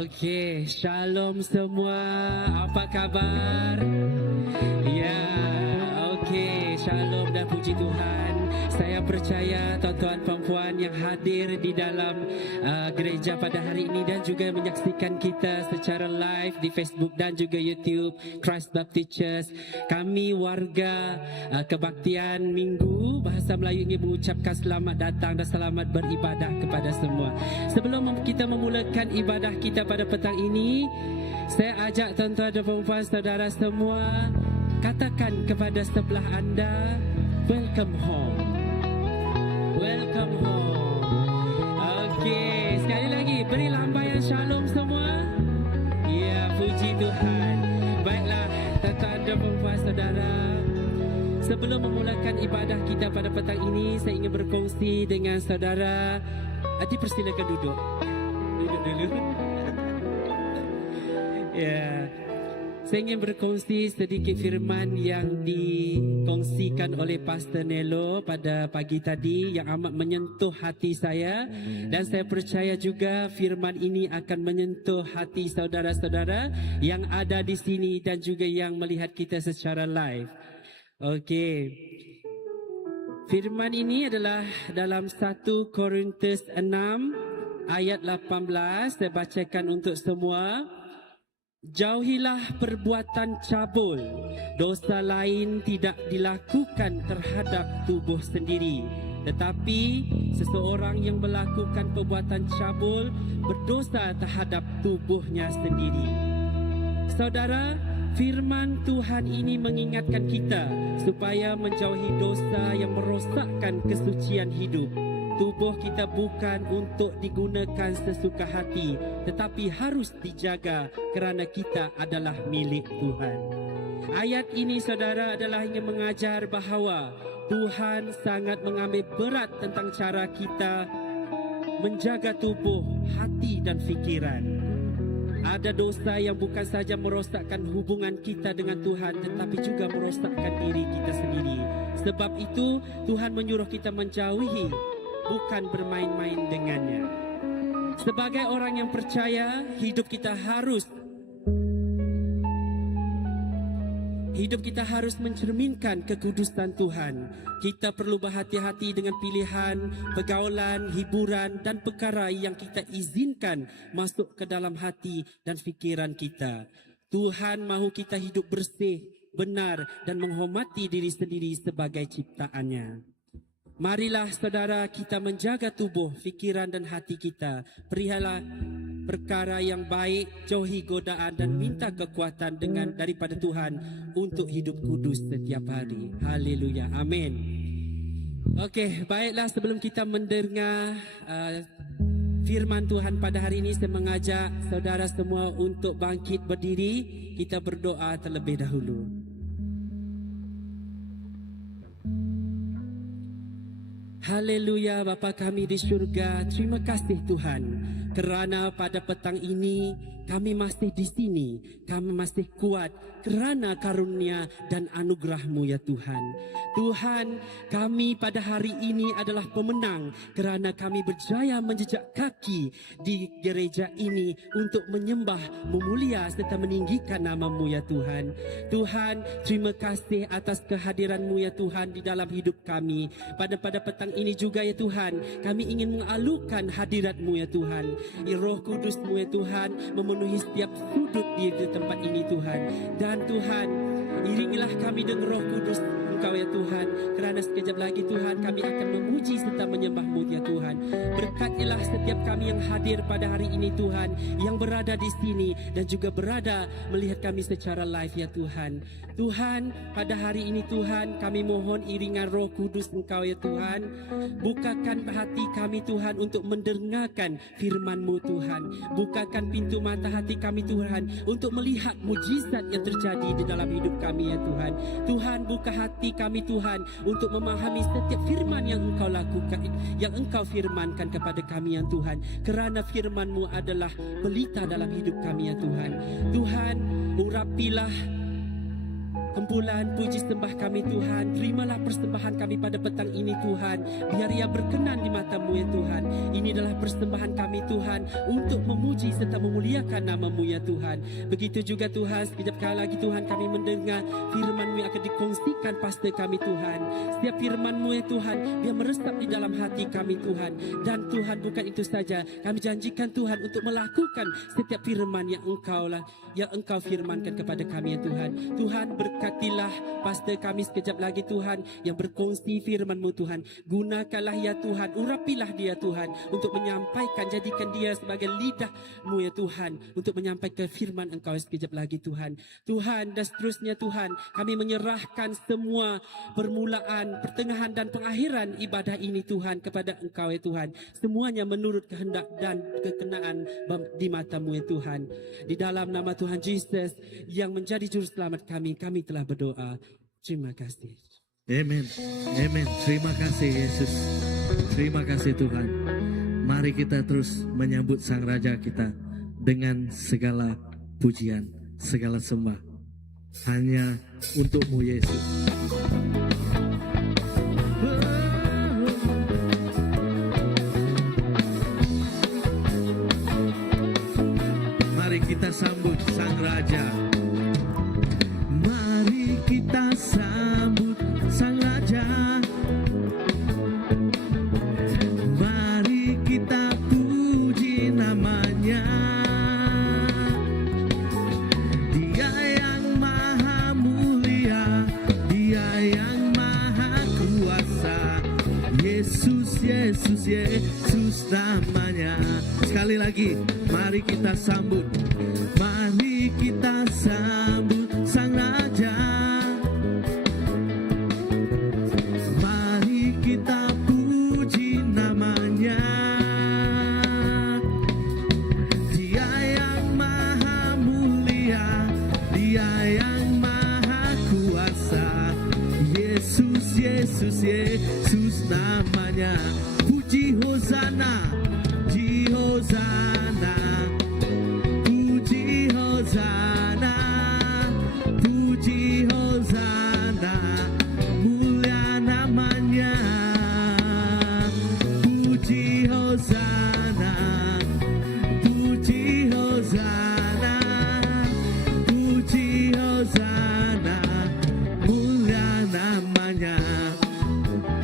Okey, shalom semua. Apa khabar? Ya, okey, shalom dan puji Tuhan. Saya percaya tuan-tuan puan-puan yang hadir di dalam gereja pada hari ini dan juga menyaksikan kita secara live di Facebook dan juga YouTube Christ Baptist Church. Kami warga kebaktian Minggu Bahasa Melayu ingin mengucapkan selamat datang dan selamat beribadah kepada semua. Sebelum kita memulakan ibadah kita pada petang ini, saya ajak tuan-tuan dan puan-puan saudara semua katakan kepada sebelah anda, welcome home. Welcome home. Okey, sekali lagi beri lambaian shalom semua. Ya, puji Tuhan. Baiklah, tuan-tuan dan puan-puan saudara, sebelum memulakan ibadah kita pada petang ini, saya ingin berkongsi dengan saudara. Dipersilakan duduk. Duduk dulu. Ya. Saya ingin berkongsi sedikit firman yang dikongsikan oleh Pastor Nelo pada pagi tadi yang amat menyentuh hati saya, dan saya percaya juga firman ini akan menyentuh hati saudara-saudara yang ada di sini dan juga yang melihat kita secara live. Okey. Firman ini adalah dalam 1 Korintus 6 ayat 18. Saya bacakan untuk semua. Jauhilah perbuatan cabul. Dosa lain tidak dilakukan terhadap tubuh sendiri, tetapi seseorang yang melakukan perbuatan cabul berdosa terhadap tubuhnya sendiri. Saudara, firman Tuhan ini mengingatkan kita supaya menjauhi dosa yang merosakkan kesucian hidup. Tubuh kita bukan untuk digunakan sesuka hati, tetapi harus dijaga kerana kita adalah milik Tuhan. Ayat ini saudara adalah ingin mengajar bahawa Tuhan sangat mengambil berat tentang cara kita menjaga tubuh, hati dan fikiran. Ada dosa yang bukan saja merosakkan hubungan kita dengan Tuhan, tetapi juga merosakkan diri kita sendiri. Sebab itu Tuhan menyuruh kita menjauhi, bukan bermain-main dengannya. Sebagai orang yang percaya, hidup kita harus mencerminkan kekudusan Tuhan. Kita perlu berhati-hati dengan pilihan, pergaulan, hiburan dan perkara yang kita izinkan masuk ke dalam hati dan fikiran kita. Tuhan mahu kita hidup bersih, benar dan menghormati diri sendiri sebagai ciptaannya. Marilah saudara kita menjaga tubuh, fikiran dan hati kita. Perihalah perkara yang baik, jauhi godaan dan minta kekuatan daripada Tuhan untuk hidup kudus setiap hari. Haleluya. Amin. Okey, baiklah, sebelum kita mendengar firman Tuhan pada hari ini, saya mengajak saudara semua untuk bangkit berdiri. Kita berdoa terlebih dahulu. Haleluya, Bapa kami di syurga, terima kasih Tuhan kerana pada petang ini kami masih di sini, kami masih kuat kerana karunia dan anugerah-Mu ya Tuhan. Tuhan, kami pada hari ini adalah pemenang kerana kami berjaya menjejak kaki di gereja ini untuk menyembah, memulia serta meninggikan nama-Mu ya Tuhan. Tuhan, terima kasih atas kehadiran-Mu ya Tuhan di dalam hidup kami. Pada petang ini juga ya Tuhan, kami ingin mengalukan hadirat-Mu ya Tuhan. Roh Kudus-Mu ya Tuhan memenuhi setiap sudut di tempat ini Tuhan. Dan Tuhan, iringilah kami dengan Roh Kudus Engkau ya Tuhan, kerana sekejap lagi Tuhan kami akan memuji serta menyembah-Mu ya Tuhan. Berkatilah setiap kami yang hadir pada hari ini Tuhan, yang berada di sini dan juga berada melihat kami secara live ya Tuhan. Tuhan, pada hari ini Tuhan, kami mohon iringan Roh Kudus Engkau ya Tuhan. Bukakan hati kami Tuhan untuk mendengarkan firman-Mu Tuhan. Bukakan pintu mata hati kami Tuhan untuk melihat mujizat yang terjadi di dalam hidup kami ya Tuhan. Tuhan, buka hati kami Tuhan untuk memahami setiap firman yang Engkau lakukan, yang Engkau firmankan kepada kami ya Tuhan. Kerana firman-Mu adalah pelita dalam hidup kami ya Tuhan. Tuhan, urapilah Kumpulan puji sembah kami Tuhan, terimalah persembahan kami pada petang ini Tuhan. Biar ia berkenan di mata-Mu ya Tuhan. Ini adalah persembahan kami Tuhan untuk memuji serta memuliakan nama-Mu ya Tuhan. Begitu juga Tuhan, sekejap lagi Tuhan kami mendengar firman-Mu yang akan dikongsikan pastor kami Tuhan. Setiap firman-Mu ya Tuhan, dia meresap di dalam hati kami Tuhan. Dan Tuhan bukan itu saja, kami janjikan Tuhan untuk melakukan setiap firman yang Engkau firmankan kepada kami ya Tuhan. Tuhan berkatilah pastor kami sekejap lagi Tuhan yang berkongsi firman-Mu Tuhan. Gunakanlah ya Tuhan, urapilah dia Tuhan untuk menyampaikan, jadikan dia sebagai lidah-Mu ya Tuhan untuk menyampaikan firman Engkau sekejap lagi Tuhan. Tuhan, dan seterusnya Tuhan, kami menyerahkan semua permulaan, pertengahan dan pengakhiran ibadah ini Tuhan kepada Engkau ya Tuhan. Semuanya menurut kehendak dan kekenaan di mata-Mu ya Tuhan. Di dalam nama Tuhan Yesus yang menjadi juru selamat kami telah berdoa. Terima kasih. Amin. Amin. Terima kasih Yesus. Terima kasih Tuhan. Mari kita terus menyambut Sang Raja kita dengan segala pujian, segala sembah. Hanya untuk-Mu Yesus. Mari kita sambut Sang Raja. Mari kita sambut Sang Raja. Mari kita puji nama-Nya. Dia yang maha mulia, Dia yang maha kuasa. Yesus, Yesus, Yesus namanya. Sekali lagi, mari kita sambut. Mari kita sambut Sang Raja. Mari kita puji nama-Nya. Dia yang maha mulia, Dia yang maha kuasa. Yesus, Yesus, Yesus namanya. Puji Hosana, puji Hosana, puji Hosana, puji Hosana, mulia namanya. Puji Hosana, puji Hosana, puji Hosana, mulia namanya.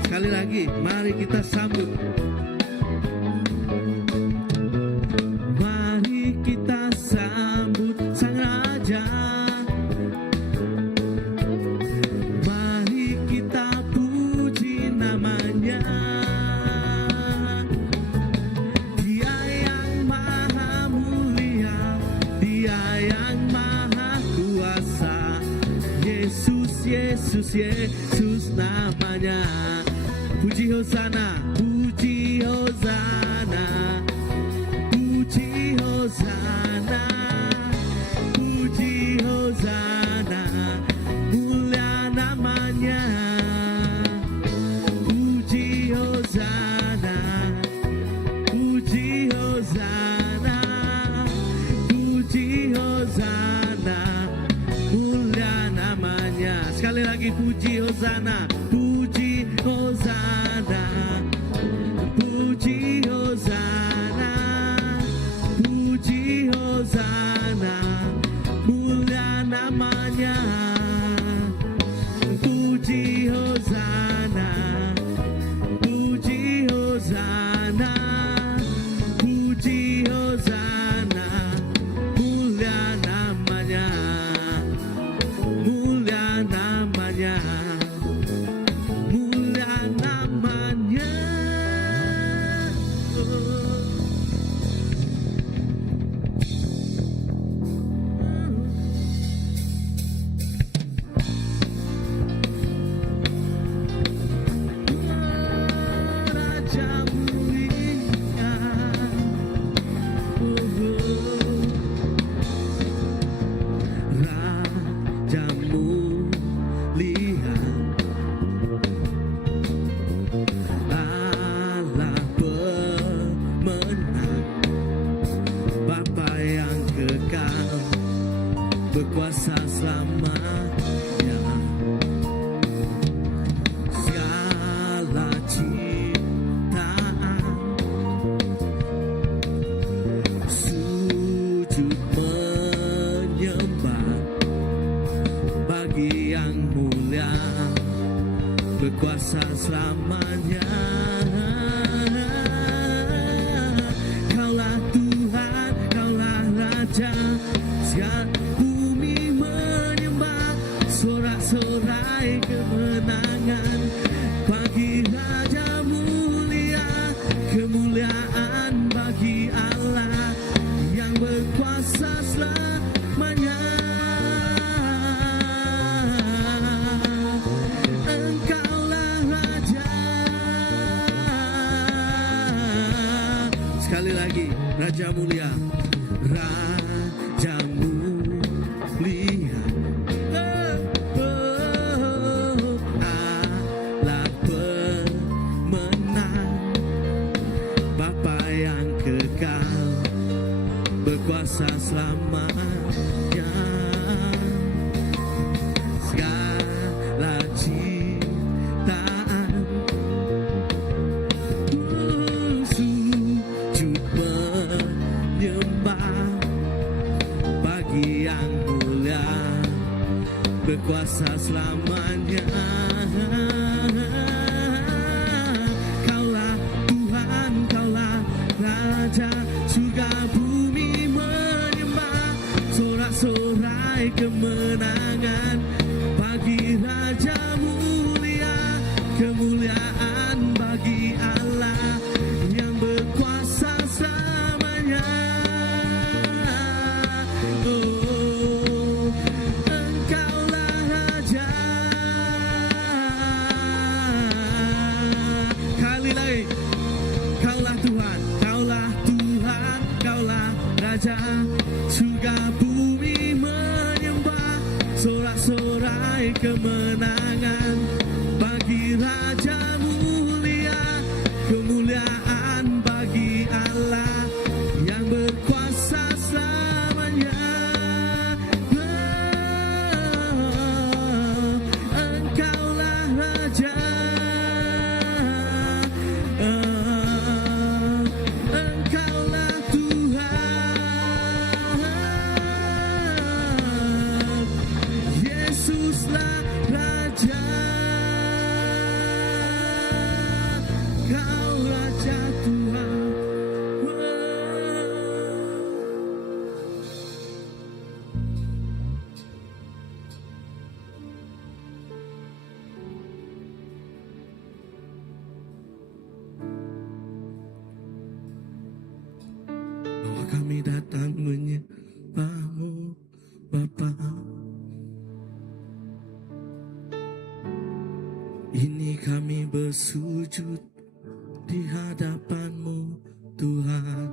Sekali lagi, mari kita sambut. Mari kita sambut Sang Raja. Mari kita puji nama-Nya. Dia yang maha mulia, Dia yang maha kuasa. Yesus, Yesus, Yesus namanya. Puji Hosana, puji Hosana, puji Hosana, puji Hosana, mulia namanya. Puji Hosana, puji Hosana, puji Hosana, mulia namanya. Sekali lagi, puji Hosana, puji Hosana, puji Hosana, puji Hosana, mulia namanya. Puji Hosana, puji Hosana, puji Hosana, mulia namanya. Mulia namanya. Mulia namanya. Raja mulia. Raja mulia. Allah pemenang, Bapa yang kekal, berkuasa selamanya. berkuasa selamanya. Kaulah Tuhan, kaulah Raja, segala bumi menyembah, sorak-sorai kemenangan bagi Raja mulia, kemuliaan bagi Allah yang berkuasa selamanya. Engkaulah Raja. Sekali lagi, Raja mulia, Raja mulia, Allah pemenang, Bapa yang kekal, berkuasa selamanya. Segala ciptaan sujud menyembah bagi yang mulia, berkuasa selamanya. Kaulah Tuhan, kaulah Raja, surga bumi menyembah, sorak-sorai kemenangan bagi Raja mulia, kemuliaan bagi Allah yang berkuasa selamanya. Oh, Engkaulah Raja. Kali lagi, kaulah Tuhan, kaulah Tuhan, kaulah Raja, surga bumi menyembah, sorak-sorai kemenangan bagi Raja mulia, kemuliaan bagi Allah yang berkuasa selamanya. Oh, Engkaulah Raja. Engkaulah Tuhan, Yesuslah Raja, Kau Raja Tuhan. Bahwa kami datang menyembah-Mu, Bapa. Ini kami bersujud di hadapan-Mu, Tuhan.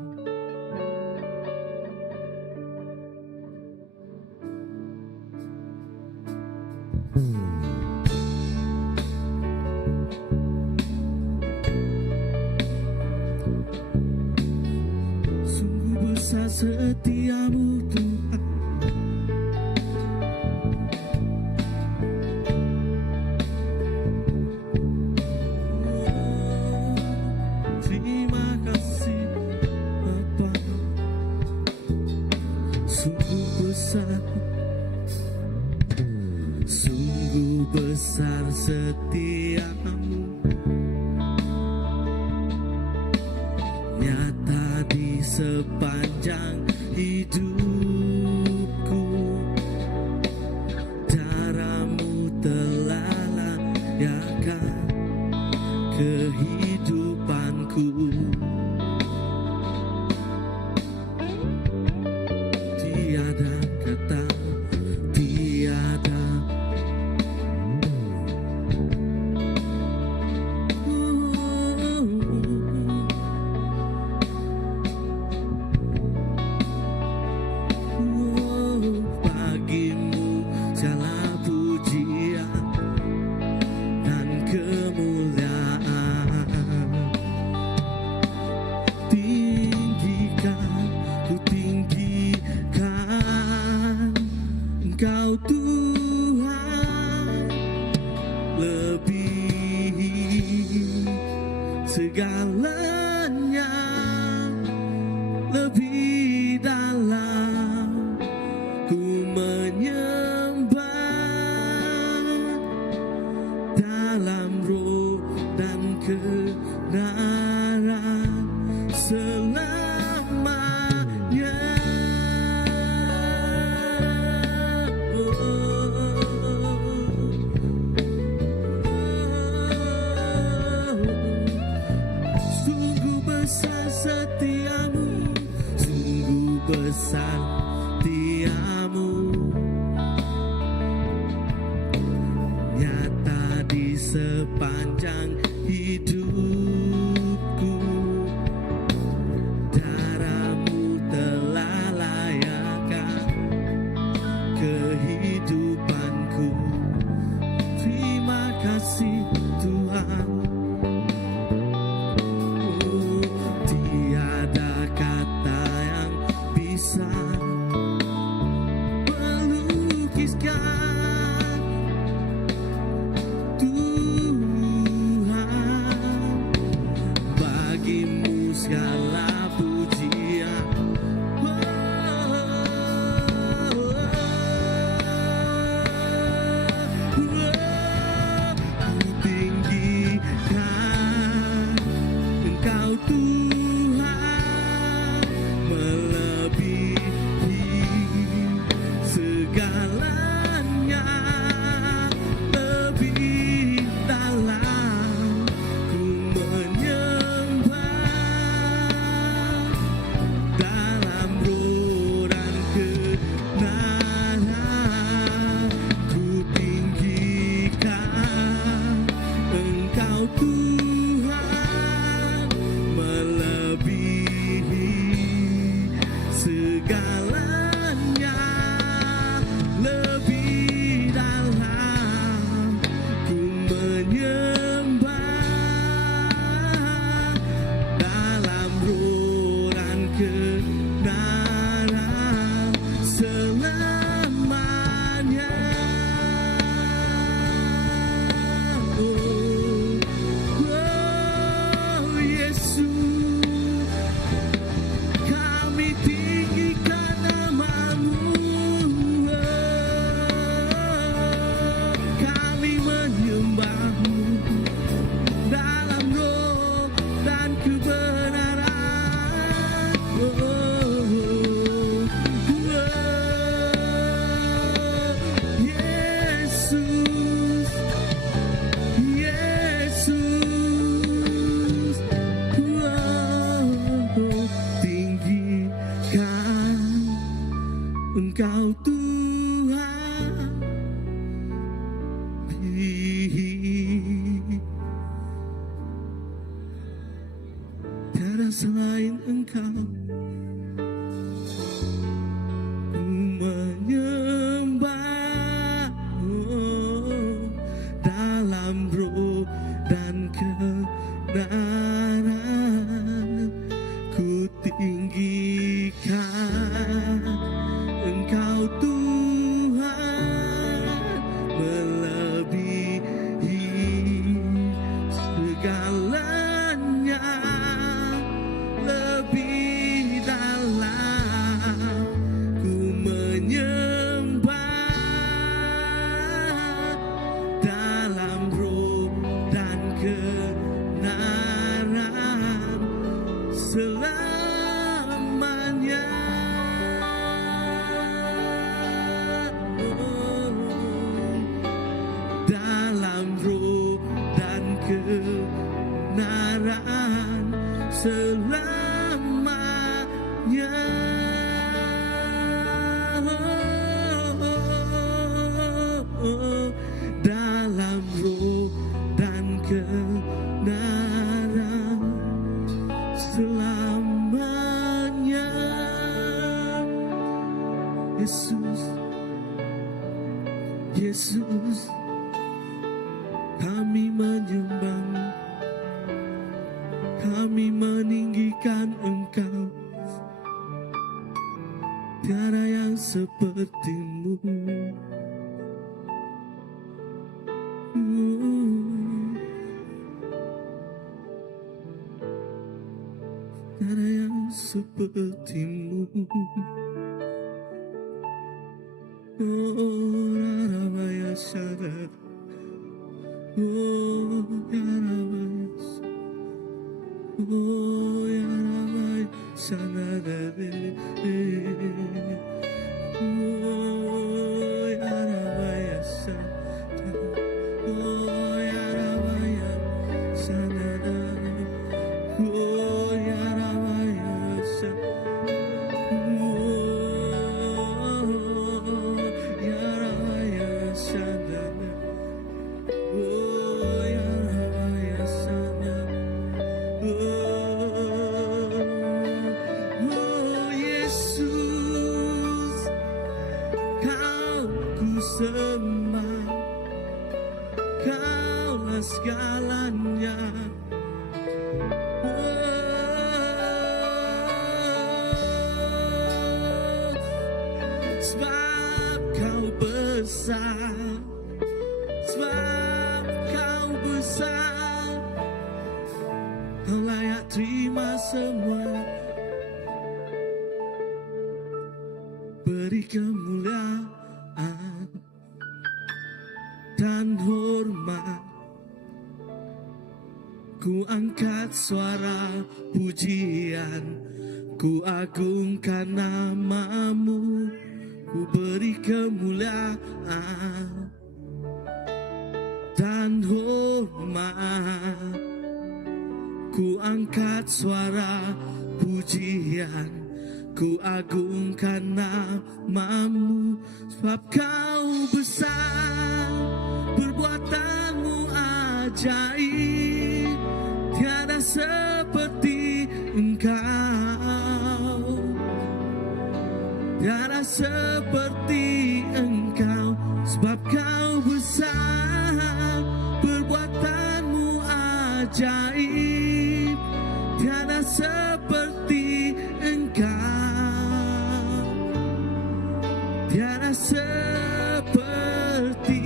Sungguh besar setia-Mu, Tuhan. Terima kasih Bapa, sungguh besar setia-Mu, nyata di sepanjang hidupku. Darah-Mu telah layakan kehidupanku. Tiada kata, tiada bagimu segala pujian dan kemuliaan. Tinggikan, ku tinggikan Engkau Tuhan, lebih segalanya, lebih dalam ku menyembah dalam roh. sepanjang hidupku. Darah-Mu telah layakkan kehidupanku. Terima kasih Tuhan. Tiada kata yang bisa melukiskan Tuhan. Bagi-Mu segala pujian. Ku tinggikan Engkau Tuhan, melebihi segalanya, lebih dalam ku menyembah, dalam roh dan kebenaran. Ku tinggikan Engkau Tuhan, melebihi segalanya, lebih dalam ku menyembah, dalam roh dan kebenaran selamanya. Oh Yesus, kami tinggikan nama-Mu. Kami menyembah-Mu dalam roh dan kebenaran. Yesus, Yesus, tinggikan Engkau Tuhan. Tiada selain Engkau. Ku menyembah dalam roh dan kebenaran. Ku tinggikan Engkau Tuhan, melebihi segalanya, lebih dalam ku menyembah, dalam roh dan kebenaran selamanya. Dalam roh dan kebenaran selamanya. Dalam roh dan kebenaran selamanya. Yesus, Yesus, kami menyembah-Mu, kami meninggikan Engkau. Tiada yang seperti-Mu. Tiada yang seperti-Mu. Oh, Rabaya Sadar. Oh, ya Rabaya. Oh, ya Rabaya Sadar. Oh, ya Rabaya Sadar. Oh, ya Rabaya Sadar. Oh, ya Rabaya Sadar. Oh, ya Rabaya Sadar. Oh, sembah, Kaulah segalanya. Sebab Kau besar, sebab Kau besar, Kau layak terima semua. Beri kemuliaan dan hormat, ku angkat suara pujian, ku agungkan namamu, ku beri kemuliaan dan hormat, ku angkat suara pujian, ku agungkan namamu. Sebab Kau besar, perbuatanmu ajaib, tiada seperti Engkau, tiada seperti Engkau. Sebab Kau besar, perbuatanmu ajaib, tiada seperti Engkau, tiada seperti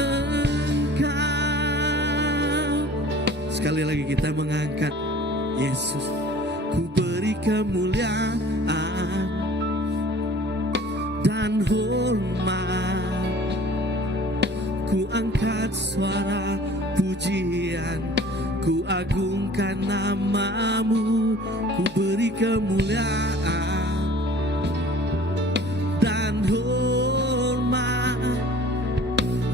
Engkau. Sekali lagi kita mengangkat Yesus. Ku beri kemuliaan dan hormat, ku angkat suara pujian, ku agungkan namamu, ku beri kemuliaan dan hormat,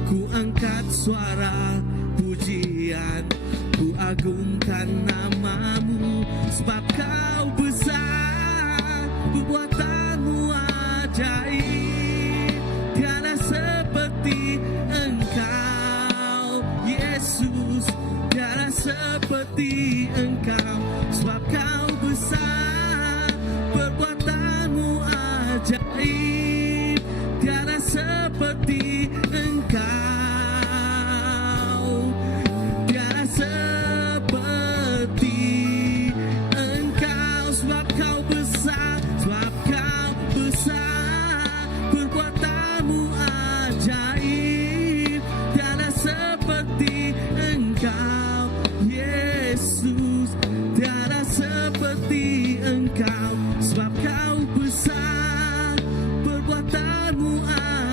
ku angkat suara pujian, ku agungkan namamu. Sebab Kau besar, perbuatanmu ajaib, tiada seperti Engkau, Yesus, tiada seperti Engkau. Sebab Kau besar, perbuatanmu ajaib, tiada seperti Engkau, tiada seperti Engkau. Sebab Kau besar, sebab Kau besar, perbuatanmu ajaib, tiada seperti Engkau, Yesus, tiada seperti Engkau. Sebab Kau besar, perbuatanmu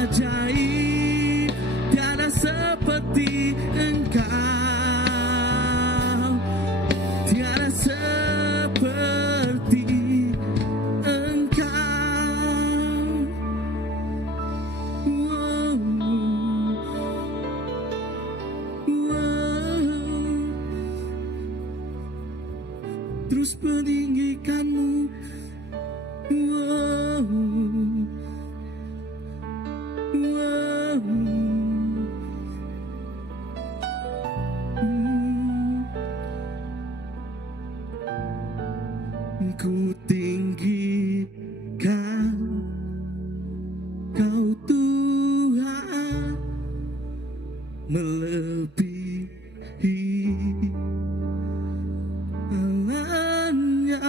ajaib, tiada seperti Engkau, tiada seperti Engkau. Wow. Wow. Terus meninggikanmu. Wow. Wow. Ku tinggikan Kau Tuhan, melebihi alamnya,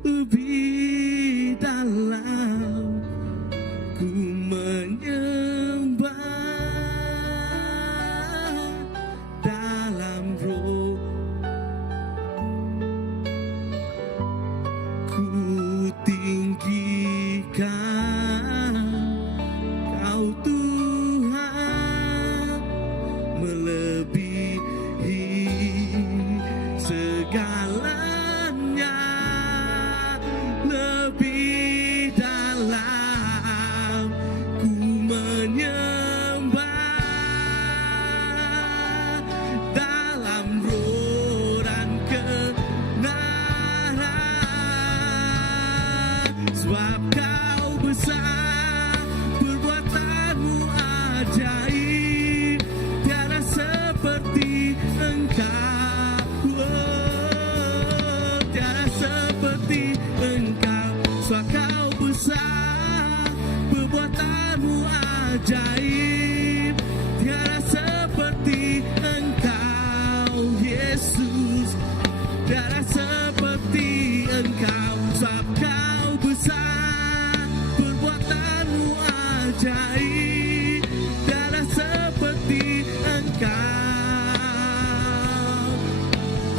lebih dalam ku menyembah ajaib, tiada seperti Engkau Yesus, tiada seperti Engkau, sebab Kau besar, perbuatanmu ajaib, tiada seperti Engkau,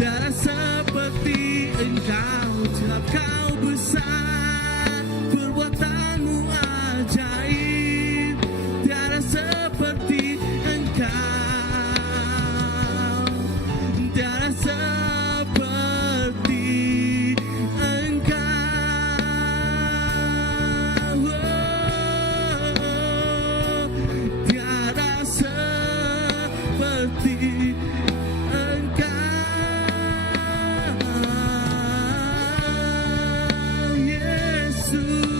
tiada seperti Engkau, sebab Kau besar, perbuatanmu ajaib, tiada seperti Engkau, tiada seperti Engkau, tiada seperti Engkau, Yesus.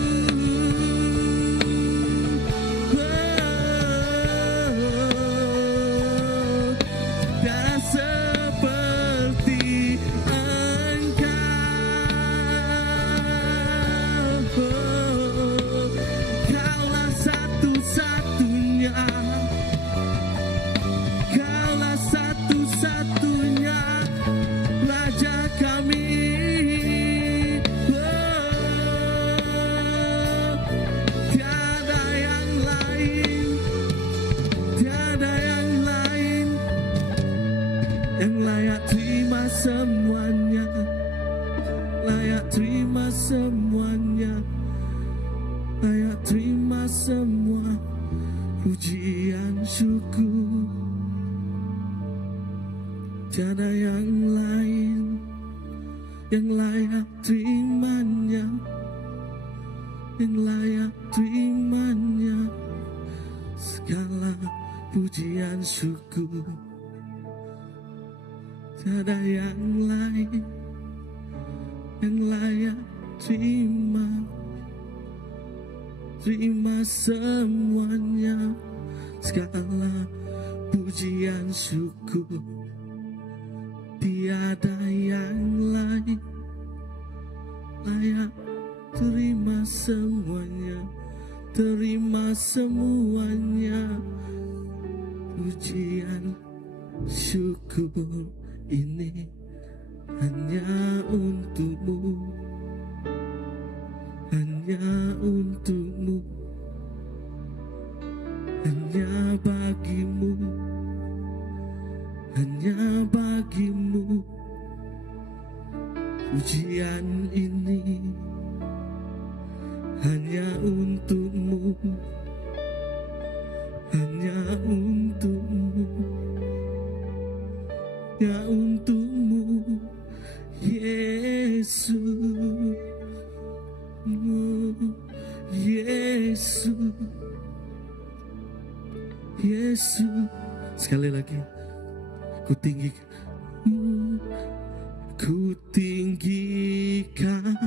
Tiada seperti Engkau, Kaulah satu-satunya, Kaulah satu-satunya Raja kami. Tiada yang lain, tiada yang lain yang layak terima semuanya, layak terima semuanya, layak terima semua pujian syukur. Tiada yang lain yang layak terimanya, yang layak terimanya segala pujian syukur. Tiada yang lain yang layak terima, terima semuanya segala pujian syukur. Tiada yang lain layak terima semuanya, terima semuanya pujian syukur. Ini hanya untukmu, hanya untukmu, hanya bagimu, hanya bagimu pujian ini, hanya untukmu, hanya untukmu, hanya untukmu Yesus, Yesus, Yesus. Sekali lagi, ku tinggikan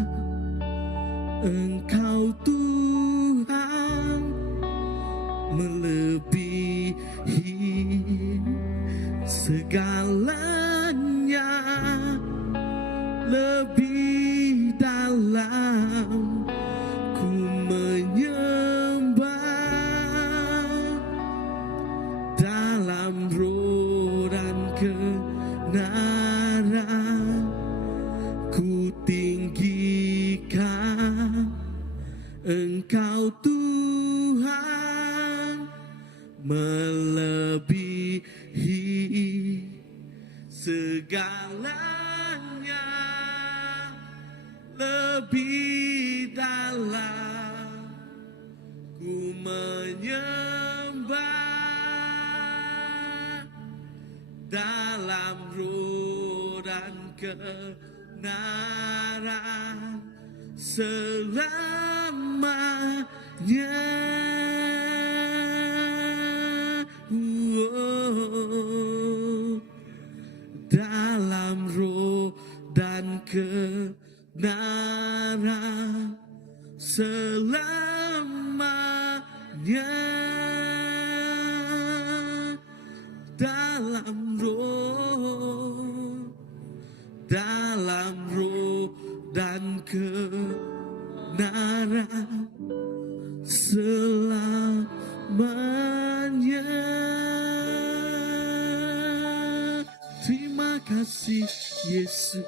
Engkau Tuhan, melebihi segalanya, lebih dalam ku menyembah, dalam roh dan kebenaran ku tinggikan Engkau Tuhan, melebihi segalanya, lebih dalam ku menyembah, dalam roh dan kebenaran selamanya. Dalam roh dan kebenaran selamanya, dalam roh dan kebenaran selamanya. namanya. Terima kasih Yesus.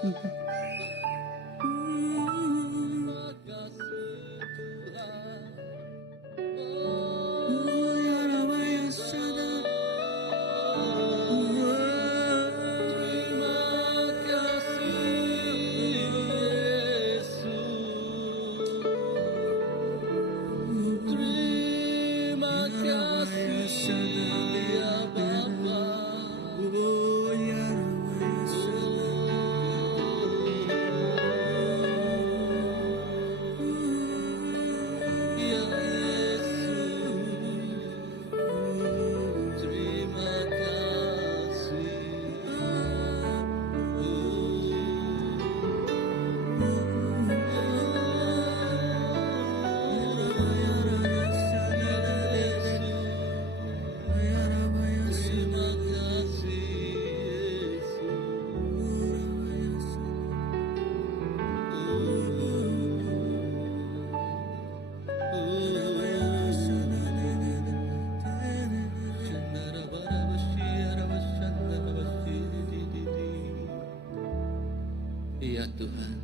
Iya Tuhan,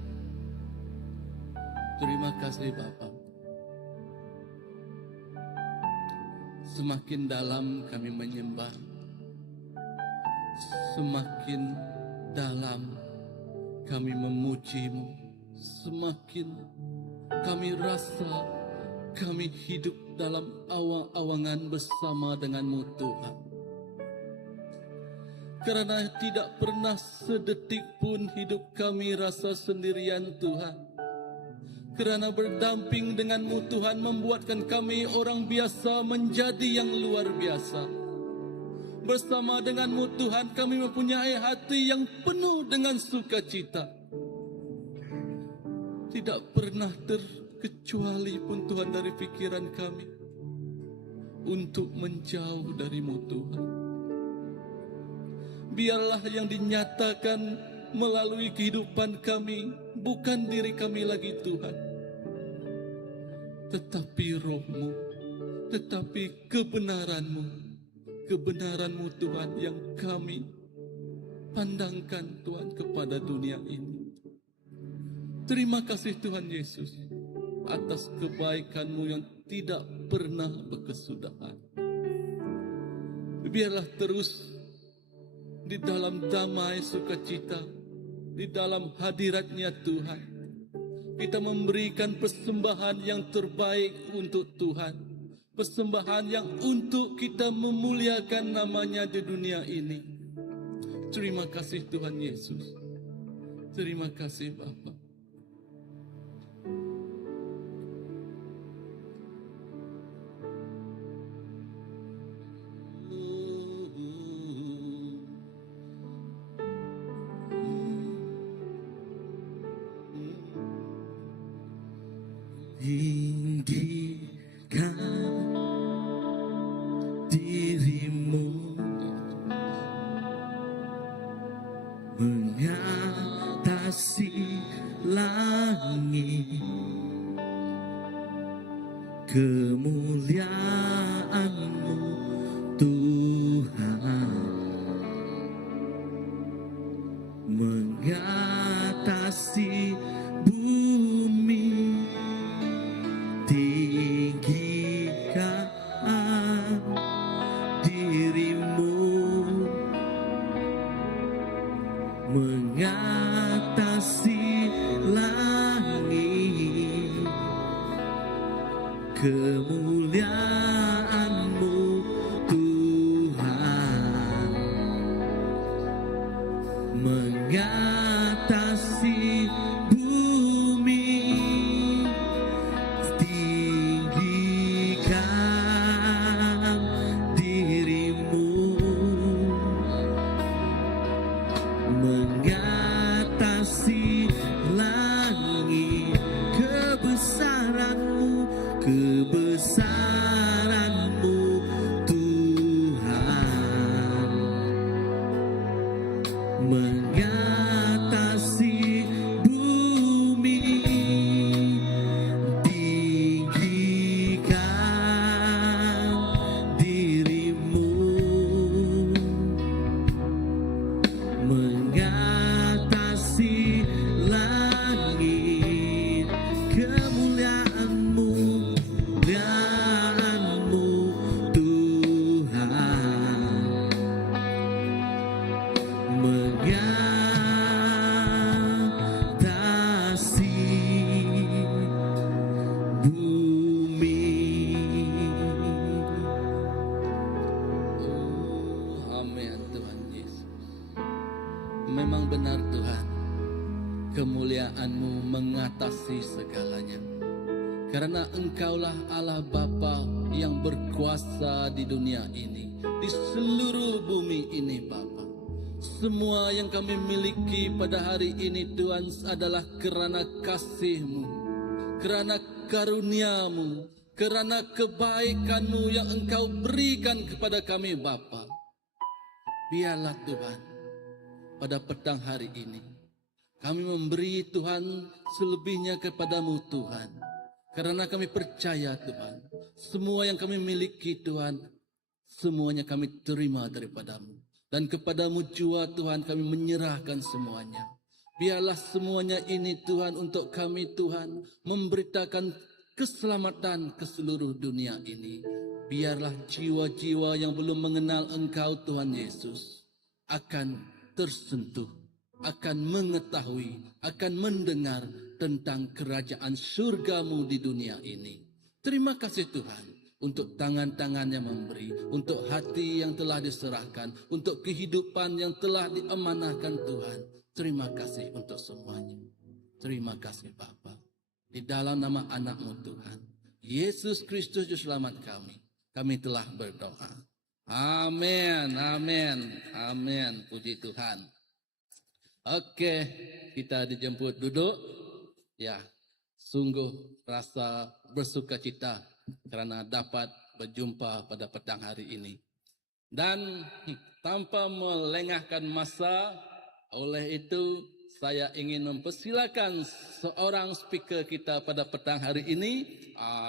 terima kasih Bapa. Semakin dalam kami menyembah, semakin dalam kami memuji-Mu, semakin kami rasa kami hidup dalam awang-awangan bersama dengan-Mu Tuhan. Karena tidak pernah sedetik pun hidup kami rasa sendirian Tuhan. Karena berdamping dengan-Mu Tuhan membuatkan kami orang biasa menjadi yang luar biasa. Bersama dengan-Mu Tuhan kami mempunyai hati yang penuh dengan sukacita. Tidak pernah terkecuali pun Tuhan dari pikiran kami untuk menjauh dari-Mu Tuhan. Biarlah yang dinyatakan melalui kehidupan kami bukan diri kami lagi Tuhan, tetapi Roh-Mu, tetapi kebenaran-Mu, kebenaran-Mu Tuhan yang kami pandangkan Tuhan kepada dunia ini. Terima kasih Tuhan Yesus atas kebaikan-Mu yang tidak pernah berkesudahan. Biarlah terus di dalam damai sukacita, di dalam hadirat-Nya Tuhan, kita memberikan persembahan yang terbaik untuk Tuhan, persembahan yang untuk kita memuliakan nama-Nya di dunia ini. Terima kasih Tuhan Yesus, terima kasih Bapa. Tinggikan diri-Mu mengatasi langit, kemuliaan-Mu Tuhan mengatasi bumi. Tinggikan diri-Mu mengatasi langit, kemuliaan-Mu Tuhan mengatasi bumi. Tinggikan diri-Mu mengatasi langit, kebesaran-Mu, kebesaran memang benar Tuhan, kemuliaan-Mu mengatasi segalanya. Karena Engkaulah Allah Bapa yang berkuasa di dunia ini, di seluruh bumi ini Bapa. Semua yang kami miliki pada hari ini Tuhan adalah karena kasih-Mu, karena karunia-Mu, karena kebaikan-Mu yang Engkau berikan kepada kami Bapa. Biarlah Tuhan, pada petang hari ini kami memberi Tuhan selebihnya kepadamu Tuhan. Karena kami percaya Tuhan, semua yang kami miliki Tuhan, semuanya kami terima daripadamu. Dan kepadamu jua Tuhan kami menyerahkan semuanya. Biarlah semuanya ini Tuhan untuk kami Tuhan, memberitakan keselamatan ke seluruh dunia ini. Biarlah jiwa-jiwa yang belum mengenal Engkau Tuhan Yesus akan tersentuh, akan mengetahui, akan mendengar tentang kerajaan surga-Mu di dunia ini. Terima kasih Tuhan untuk tangan-tangan yang memberi, untuk hati yang telah diserahkan, untuk kehidupan yang telah diamanahkan Tuhan. Terima kasih untuk semuanya. Terima kasih Bapa. Di dalam nama anak-Mu Tuhan, Yesus Kristus Juru Selamat kami telah berdoa. Amin, amin, amin. Puji Tuhan. Oke, kita dijemput duduk. Ya, sungguh rasa bersuka cita karena dapat berjumpa pada petang hari ini. Dan tanpa melengahkan masa, oleh itu saya ingin mempersilakan seorang speaker kita pada petang hari ini.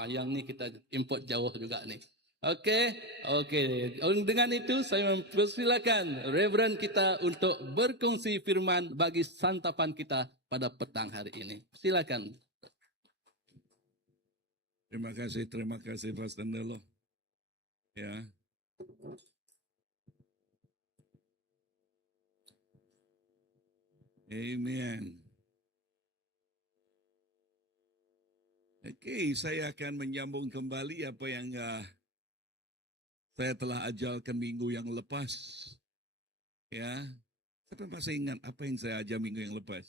Yang ini kita import jauh juga nih. Oke. Dengan itu saya mempersilakan Reverend kita untuk berkongsi firman bagi santapan kita pada petang hari ini. Silakan. Terima kasih Pastor Nelo. Ya. Amen. Oke, saya akan menyambung kembali apa yang saya telah ajarkan minggu yang lepas. Ya. Siapa masih ingat apa yang saya ajar minggu yang lepas?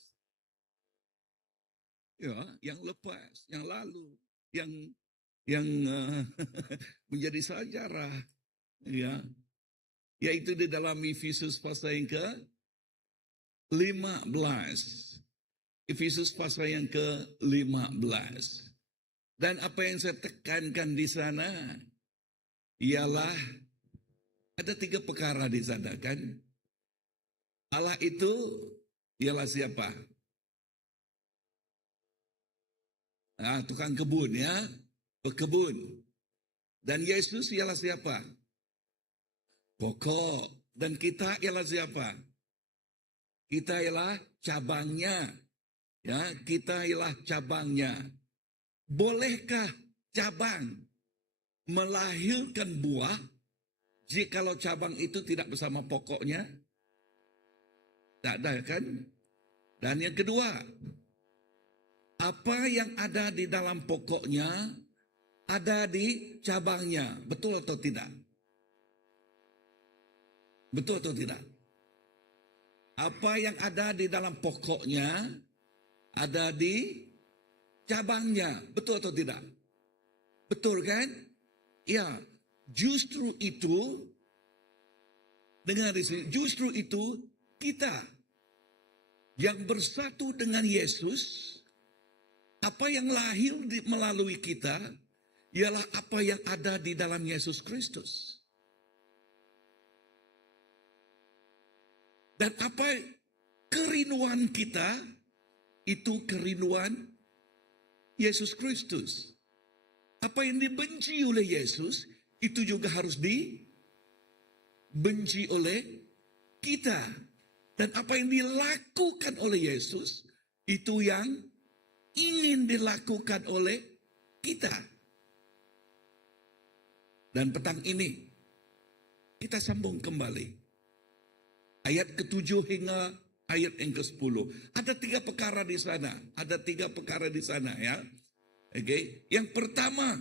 Ya, yang lepas, yang lalu, yang menjadi sejarah, ya, yaitu di dalam Efesus pasal yang ke-15. Efesus pasal yang ke-15. Dan apa yang saya tekankan di sana ialah ada 3 perkara di sana kan. Allah itu ialah siapa? Tukang kebun ya, berkebun. Dan Yesus ialah siapa? Pokok. Dan kita ialah siapa? Kita ialah cabangnya. Ya, kita ialah cabangnya. Bolehkah cabang melahirkan buah jikalau cabang itu tidak bersama pokoknya? Tak ada kan? Dan yang kedua, apa yang ada di dalam pokoknya ada di cabangnya. Betul atau tidak? Betul atau tidak? Apa yang ada di dalam pokoknya ada di cabangnya. Betul atau tidak? Betul kan? Ya, justru itu, dengar di sini, justru itu kita yang bersatu dengan Yesus, apa yang lahir melalui kita ialah apa yang ada di dalam Yesus Kristus. Dan apa kerinduan kita itu kerinduan Yesus Kristus. Apa yang dibenci oleh Yesus itu juga harus dibenci oleh kita. Dan apa yang dilakukan oleh Yesus itu yang ingin dilakukan oleh kita. Dan petang ini kita sambung kembali ayat ke-7 hingga ayat yang ke-10. Ada 3 perkara di sana. Ada 3 perkara di sana ya. Oke. Yang pertama,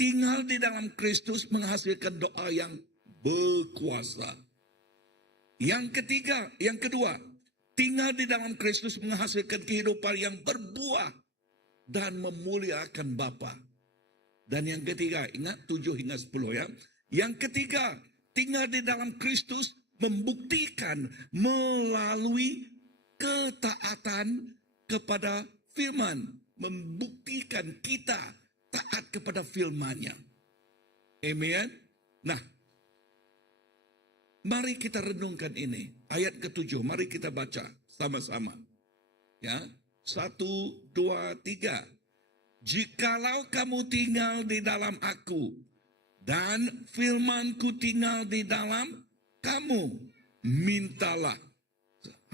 tinggal di dalam Kristus menghasilkan doa yang berkuasa. Yang kedua, tinggal di dalam Kristus menghasilkan kehidupan yang berbuah dan memuliakan Bapa. Dan yang ketiga, ingat 7 hingga 10 ya. Yang ketiga, tinggal di dalam Kristus membuktikan melalui ketaatan kepada firman. Membuktikan kita taat kepada firman-Nya. Amen. Nah, mari kita renungkan ini. Ayat ke-7, mari kita baca sama-sama. Ya, 1, 2, 3. Jikalau kamu tinggal di dalam aku, dan firmanku tinggal di dalam kamu, mintalah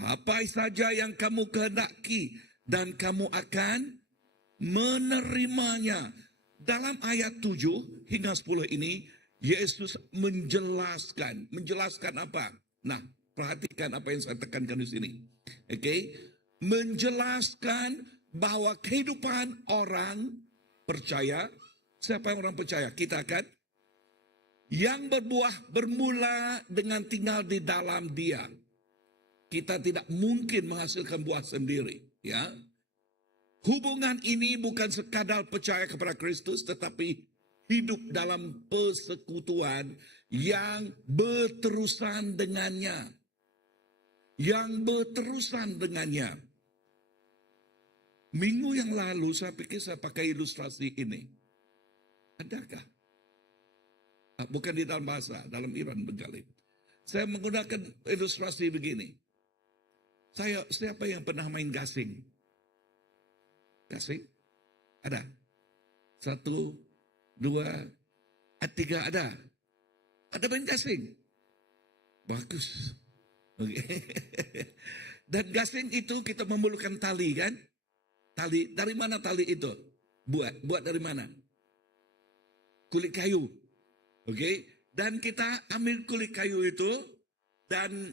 apa saja yang kamu kehendaki, dan kamu akan menerimanya. Dalam ayat 7 hingga 10 ini, Yesus menjelaskan apa? Nah, perhatikan apa yang saya tekankan di sini. Oke, menjelaskan bahwa kehidupan orang percaya, siapa yang orang percaya? Kita kan? Yang berbuah bermula dengan tinggal di dalam Dia. Kita tidak mungkin menghasilkan buah sendiri, ya. Hubungan ini bukan sekadar percaya kepada Kristus, tetapi hidup dalam persekutuan yang berterusan dengannya. Yang berterusan dengannya. Minggu yang lalu saya pikir saya pakai ilustrasi ini. Adakah? Bukan di dalam bahasa, dalam Iran Bengali. Saya menggunakan ilustrasi begini. Siapa yang pernah main gasing? Gasing? Ada? 1, 2, 3 ada. Ada main gasing? Bagus. Okay. Dan gasing itu kita memerlukan tali kan? Tali, dari mana tali itu? Buat dari mana? Kulit kayu. Oke, dan kita ambil kulit kayu itu dan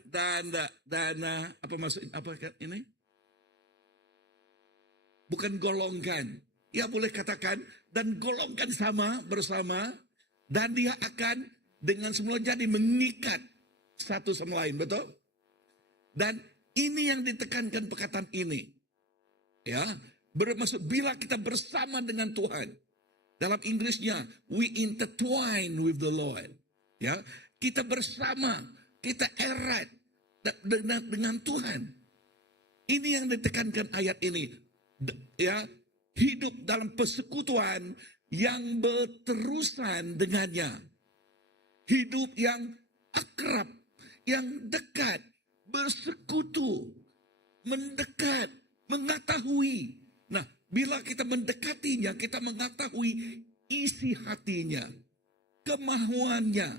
apa maksud apa ini? Bukan golongkan. Ya boleh katakan dan golongkan bersama dan dia akan dengan semula jadi mengikat satu sama lain, betul? Dan ini yang ditekankan perkataan ini. Ya, bermaksud bila kita bersama dengan Tuhan. Dalam Inggrisnya, we intertwine with the Lord. Ya, kita bersama, kita erat dengan Tuhan. Ini yang ditekankan ayat ini. Ya, hidup dalam persekutuan yang berterusan dengannya. Hidup yang akrab, yang dekat, bersekutu, mendekat, mengetahui. Nah, bila kita mendekatinya, kita mengetahui isi hatinya, kemahuannya.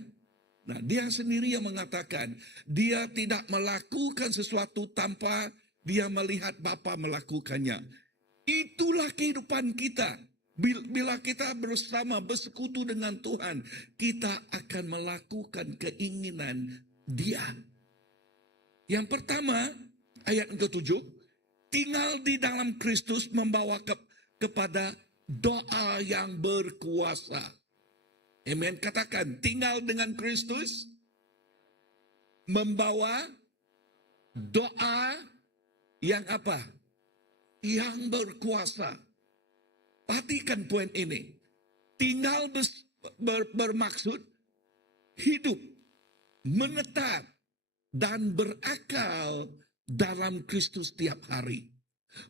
Nah, dia sendiri yang mengatakan, dia tidak melakukan sesuatu tanpa dia melihat Bapa melakukannya. Itulah kehidupan kita. Bila kita bersama bersekutu dengan Tuhan, kita akan melakukan keinginan Dia. Yang pertama, ayat ke-7, tinggal di dalam Kristus membawa kepada doa yang berkuasa. Amen. Katakan, tinggal dengan Kristus membawa doa yang apa? Yang berkuasa. Perhatikan poin ini. Tinggal bermaksud hidup, menetap, dan berakal dalam Kristus tiap hari.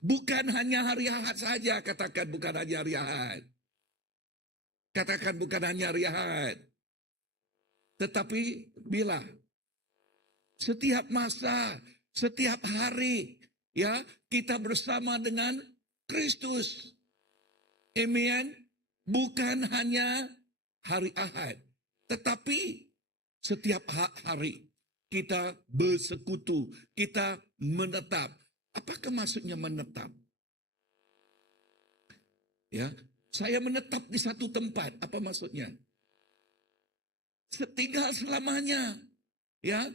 Bukan hanya hari Ahad saja, katakan bukan hanya hari Ahad. Katakan bukan hanya hari Ahad. Tetapi bila setiap masa, setiap hari, ya kita bersama dengan Kristus. Amen. Bukan hanya hari Ahad, tetapi setiap hari kita bersekutu, kita menetap. Apakah maksudnya menetap? Ya, saya menetap di satu tempat. Apa maksudnya? Tinggal selamanya. Ya,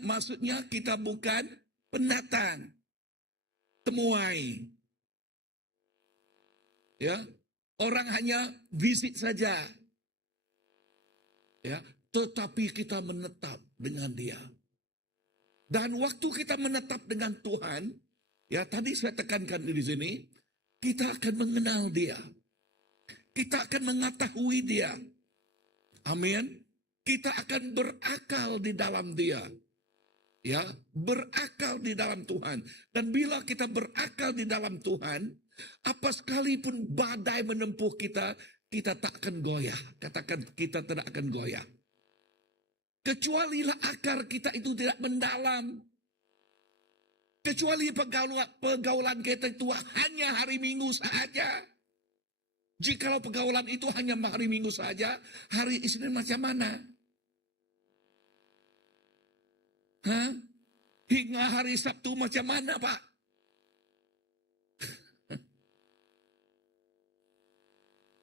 maksudnya kita bukan pendatang, temuai. Ya, orang hanya visit saja. Ya, tetapi kita menetap dengan Dia. Dan waktu kita menetap dengan Tuhan, ya tadi saya tekankan di sini, kita akan mengenal Dia. Kita akan mengetahui Dia. Amin. Kita akan berakal di dalam Dia. Ya, berakal di dalam Tuhan. Dan bila kita berakal di dalam Tuhan, apa sekalipun badai menempuh kita, kita tak akan goyah. Katakan, kita tidak akan goyah. Kecualilah akar kita itu tidak mendalam. Kecuali pergaulan kita itu hanya hari Minggu saja. Jikalau pergaulan itu hanya hari Minggu saja, hari Isnin macam mana? Hah? Hingga hari Sabtu macam mana, Pak?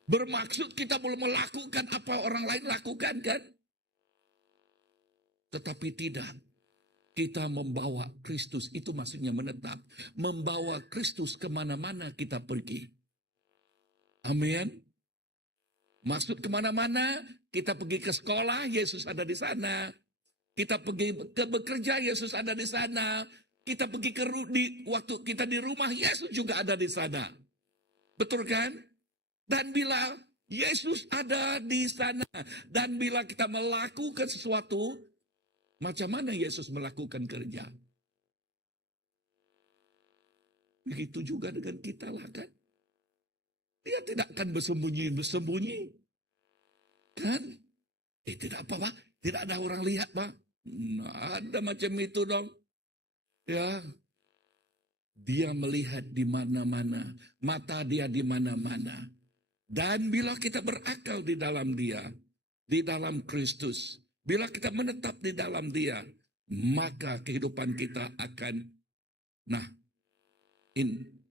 Bermaksud kita belum melakukan apa orang lain lakukan, kan? Tetapi tidak. Kita membawa Kristus, itu maksudnya menetap. Membawa Kristus kemana-mana kita pergi. Amin. Maksud kemana-mana, kita pergi ke sekolah, Yesus ada di sana. Kita pergi ke bekerja, Yesus ada di sana. Kita pergi waktu kita di rumah, Yesus juga ada di sana. Betul kan? Dan bila Yesus ada di sana, dan bila kita melakukan sesuatu, macam mana Yesus melakukan kerja? Begitu juga dengan kita lah, kan? Dia tidak akan bersembunyi. Kan? Tidak apa, Pak. Tidak ada orang lihat, Pak. Nah, ada macam itu dong. Ya. Dia melihat di mana-mana. Mata dia di mana-mana. Dan bila kita berakal di dalam Dia, di dalam Kristus, bila kita menetap di dalam Dia, maka kehidupan kita akan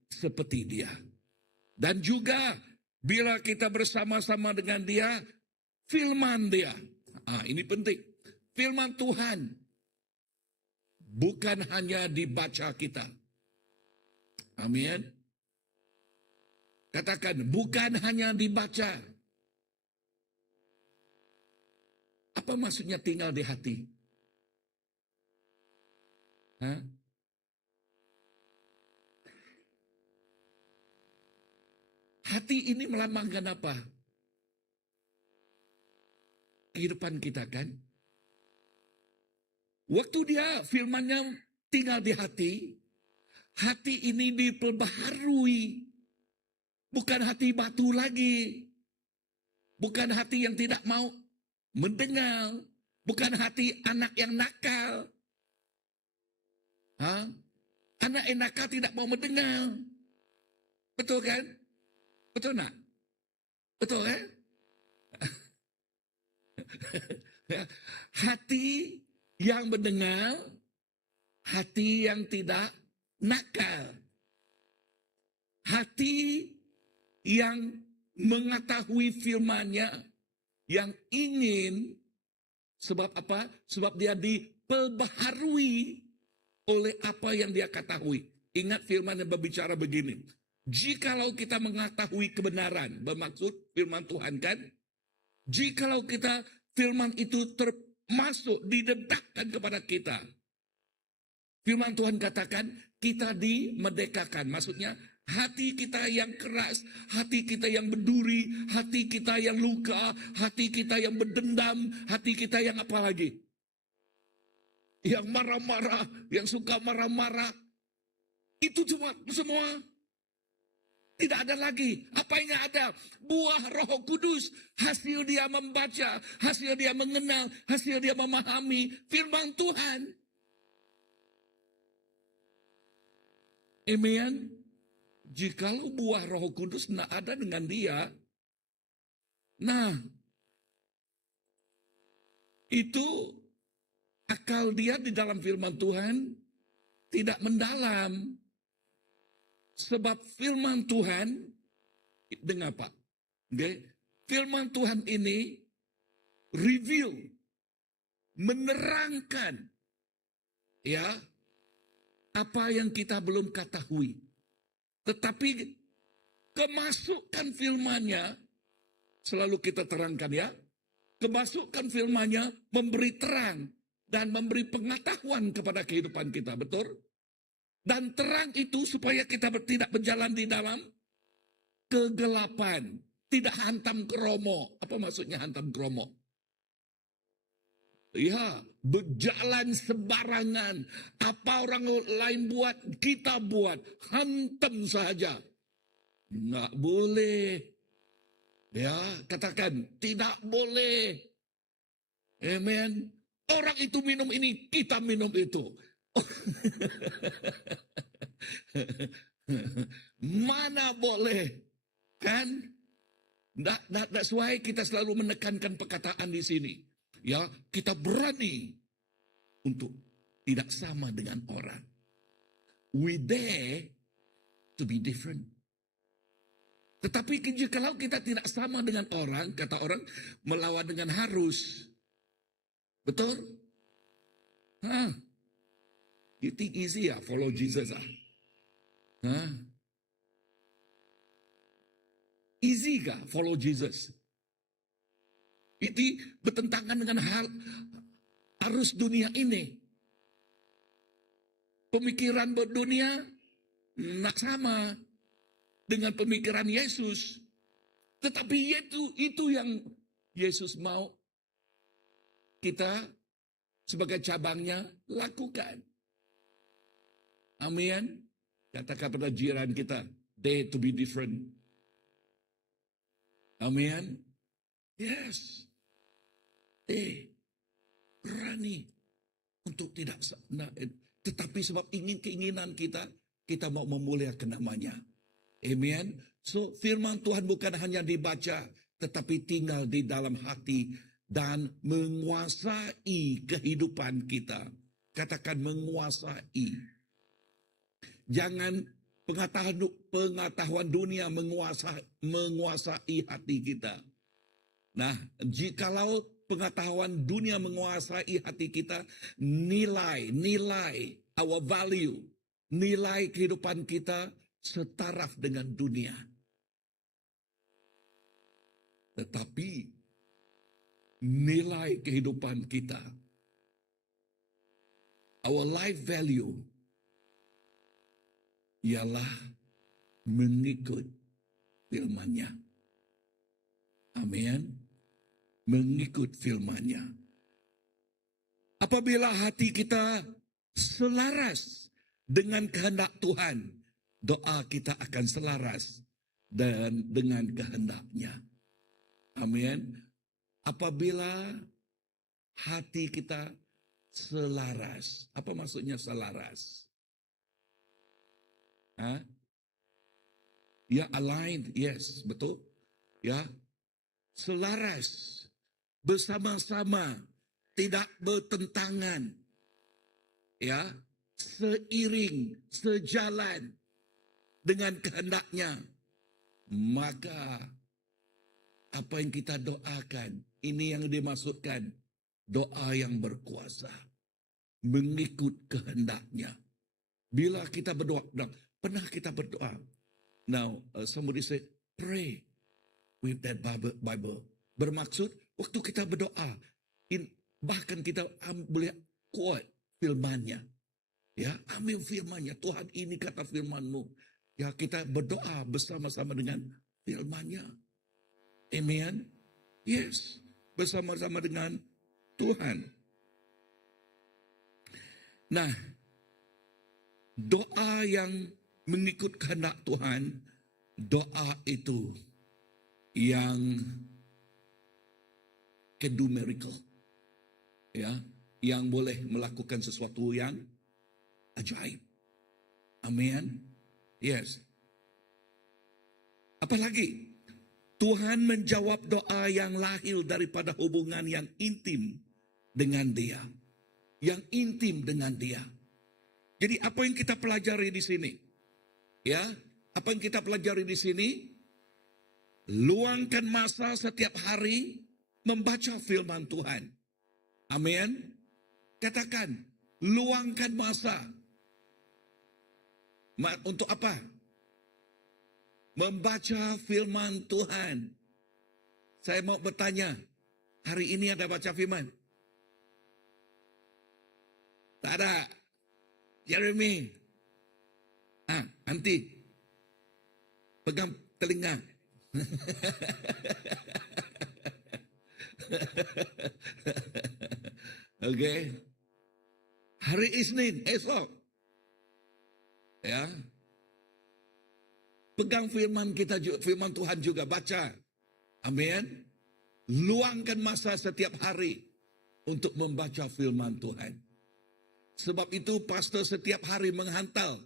seperti Dia. Dan juga bila kita bersama-sama dengan Dia, firman Dia. Ini penting. Firman Tuhan bukan hanya dibaca kita. Amin. Katakan, bukan hanya dibaca. Apa maksudnya tinggal di hati? Hah? Hati ini melambangkan apa? Kehidupan kita, kan? Waktu dia firmannya tinggal di hati ini diperbaharui. Bukan hati batu lagi. Bukan hati yang tidak mau mendengar. Bukan hati anak yang nakal. Anak yang nakal tidak mau mendengar. Betul kan? Betul nak? Betul kan? Hati yang mendengar, hati yang tidak nakal. Hati yang mengetahui firman-Nya, yang ingin, sebab apa? Sebab dia diperbaharui oleh apa yang dia ketahui. Ingat firman yang berbicara begini. Jikalau kita mengetahui kebenaran, bermaksud firman Tuhan, kan? Jikalau kita firman itu termasuk didedahkan kepada kita. Firman Tuhan katakan kita dimerdekakan. Maksudnya hati kita yang keras, hati kita yang berduri, hati kita yang luka, hati kita yang berdendam, hati kita yang apa lagi? Yang marah-marah, yang suka marah-marah. Itu semua tidak ada lagi. Apa yang ada? Buah Roh Kudus. Hasil dia membaca, hasil dia mengenal, hasil dia memahami firman Tuhan. Amen. Jikalau buah Roh Kudus tidak ada dengan dia, itu akal dia di dalam firman Tuhan tidak mendalam. Sebab firman Tuhan, dengar Pak, okay? Firman Tuhan ini reveal, menerangkan, ya, apa yang kita belum ketahui. Tetapi kemasukan firman-Nya selalu kita terangkan, ya. Kemasukan firman-Nya memberi terang dan memberi pengetahuan kepada kehidupan kita, betul? Dan terang itu supaya kita tidak berjalan di dalam kegelapan, tidak hantam kromo. Apa maksudnya hantam kromo? Ya, berjalan sembarangan. Apa orang lain buat, kita buat. Hantam saja. Nggak boleh. Ya, katakan, tidak boleh. Amen. Orang itu minum ini, kita minum itu. Mana boleh. Kan? That's why kita selalu menekankan perkataan di sini. Ya, kita berani untuk tidak sama dengan orang. We dare to be different. Tetapi kalau kita tidak sama dengan orang, kata orang, melawan dengan harus. Betul? You think easy ya follow Jesus Easy kah follow Jesus? Itu bertentangan dengan arus dunia ini. Pemikiran berdunia tidak sama dengan pemikiran Yesus. Tetapi itu yang Yesus mau kita sebagai cabangnya lakukan. Amin. Katakan pada jiran kita, dare to be different. Amin. Yes. Berani untuk tidak tetapi sebab keinginan kita mau memuliakan namanya. Amen. So firman Tuhan bukan hanya dibaca, tetapi tinggal di dalam hati dan menguasai kehidupan kita. Katakan menguasai. Jangan pengetahuan dunia menguasai hati kita. Nah, jikalau pengetahuan dunia menguasai hati kita, nilai, our value, nilai kehidupan kita setaraf dengan dunia. Tetapi nilai kehidupan kita, our life value, ialah mengikut firman-Nya. Amin. Mengikut firman-Nya. Apabila hati kita selaras dengan kehendak Tuhan, doa kita akan selaras dan dengan kehendak-Nya. Amin. Apabila hati kita selaras. Apa maksudnya selaras? Ya, aligned, yes, betul. Ya, selaras, bersama-sama, tidak bertentangan. Ya, seiring, sejalan dengan kehendak-Nya. Maka apa yang kita doakan, ini yang dimaksudkan doa yang berkuasa, mengikut kehendak-Nya. Bila kita berdoa, pernah kita berdoa. Now, somebody say, pray with that Bible. Bermaksud, waktu kita berdoa, bahkan kita boleh quote firman-Nya. Ya, ambil firman-Nya. Tuhan, ini kata firman-Mu. Ya, kita berdoa bersama-sama dengan firman-Nya. Amen. Yes, bersama-sama dengan Tuhan. Nah, doa yang mengikut kehendak Tuhan, doa itu yang can do miracle. Ya, yang boleh melakukan sesuatu yang ajaib. Amin. Yes. Apalagi Tuhan menjawab doa yang lahir daripada hubungan yang intim dengan Dia. Yang intim dengan Dia. Jadi apa yang kita pelajari di sini? Ya, apa yang kita pelajari di sini? Luangkan masa setiap hari membaca firman Tuhan. Amin. Katakan, luangkan masa. Untuk apa? Membaca firman Tuhan. Saya mau bertanya, hari ini ada baca firman? Tak ada. Jeremy. Nanti. Pegang telinga. Okey. Hari Isnin, esok. Ya. Pegang firman kita juga, firman Tuhan juga baca. Amin. Luangkan masa setiap hari untuk membaca firman Tuhan. Sebab itu pastor setiap hari menghantar.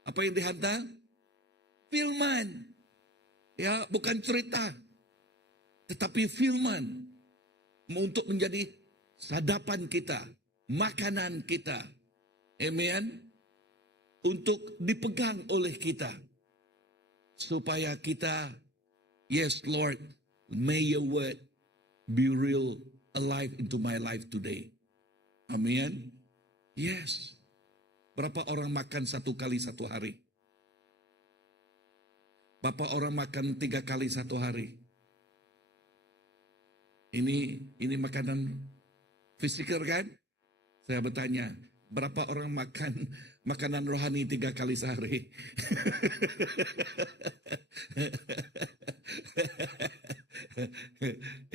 Apa yang dihantar? Firman. Ya, bukan cerita. Tetapi firman. Untuk menjadi sadapan kita. Makanan kita. Amen. Untuk dipegang oleh kita. Supaya kita, yes Lord, may your word be real, alive into my life today. Amin. Yes. Berapa orang makan 1 kali 1 hari? Berapa orang makan 3 kali 1 hari? Ini makanan fisikal kan? Saya bertanya, berapa orang makan makanan rohani 3 kali sehari?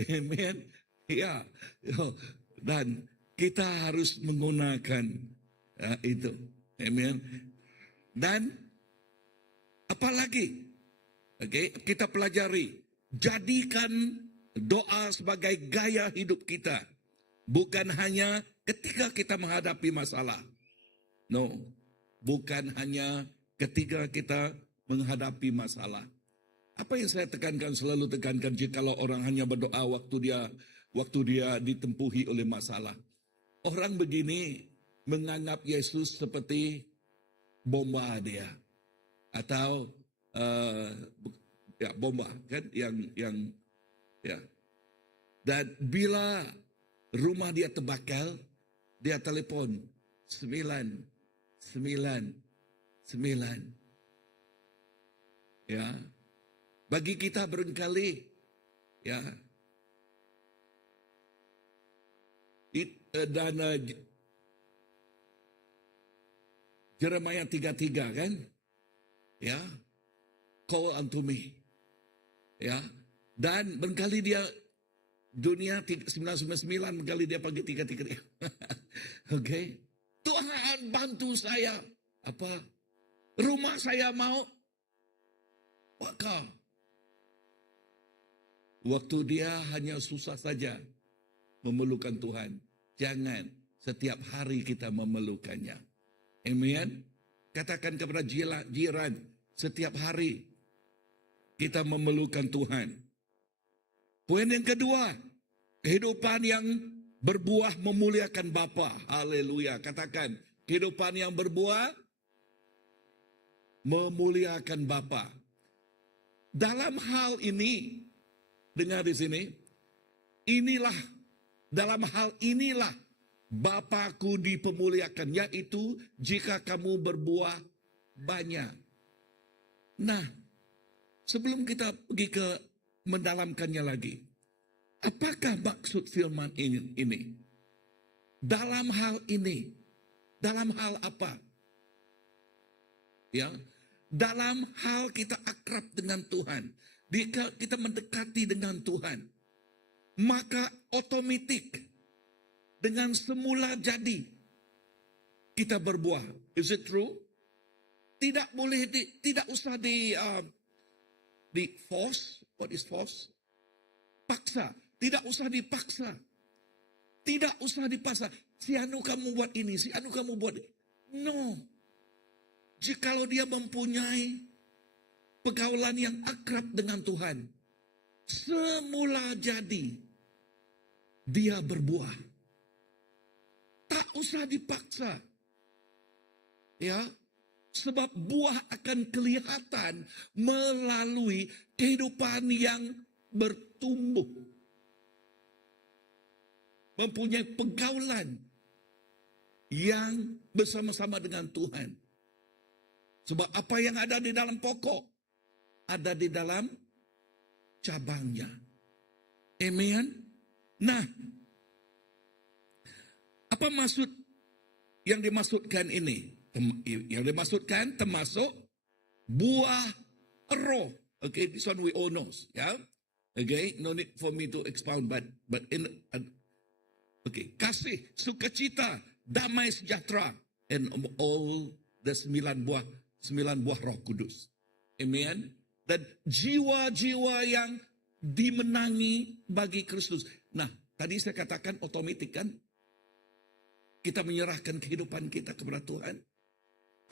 Amen. Ya. Dan kita harus menggunakan itu. Amen. Dan apalagi? Oke, kita pelajari. Jadikan doa sebagai gaya hidup kita. Bukan hanya ketika kita menghadapi masalah. No, bukan hanya ketika kita menghadapi masalah. Apa yang saya tekankan, selalu tekankan, jikalau orang hanya berdoa waktu dia ditempuhi oleh masalah. Orang begini menganggap Yesus seperti bomba dia. Atau bomba kan yang ya. Dan bila rumah dia terbakar, dia telepon 999. Ya. Bagi kita barangkali ya. Dan Jeremia 3:3 kan? Ya. Call unto me. Ya. Dan barangkali dia dunia 999 kali dia panggil 3:3. Oke. Tuhan bantu saya. Apa? Rumah saya mau bakar. Waktu dia hanya susah saja memerlukan Tuhan. Jangan setiap hari kita memerlukannya. Amen. Katakan kepada jiran, setiap hari kita memerlukan Tuhan. Poin yang kedua, kehidupan yang berbuah memuliakan Bapa. Haleluya. Katakan, kehidupan yang berbuah memuliakan Bapa. Dalam hal ini, dengar di sini, dalam hal inilah Bapakku dipemuliakan, yaitu jika kamu berbuah banyak. Nah, sebelum kita pergi ke mendalamkannya lagi, apakah maksud firman ini? Dalam hal ini, dalam hal apa? Ya, dalam hal kita akrab dengan Tuhan, kita mendekati dengan Tuhan, maka otomatis dengan semula jadi kita berbuah. Is it true? Tidak boleh, tidak usah di force. What is force? Paksa. Tidak usah dipaksa. Tidak usah dipaksa. Si anu kamu buat ini, si anu kamu buat ini. No. Jikalau dia mempunyai pergaulan yang akrab dengan Tuhan, semula jadi dia berbuah. Tak usah dipaksa. Ya. Sebab buah akan kelihatan melalui kehidupan yang bertumbuh. Mempunyai pergaulan yang bersama-sama dengan Tuhan. Sebab apa yang ada di dalam pokok, ada di dalam cabangnya. Amen. Nah, apa maksud yang dimaksudkan ini? Yang dimaksudkan termasuk buah roh. Okay, this one we all knows. Yeah. Okay, no need for me to expound, but okay, kasih, sukacita, damai sejahtera, and all the sembilan buah Roh Kudus. Amen. Dan jiwa-jiwa yang dimenangi bagi Kristus. Nah, tadi saya katakan otomatis kan, kita menyerahkan kehidupan kita kepada Tuhan.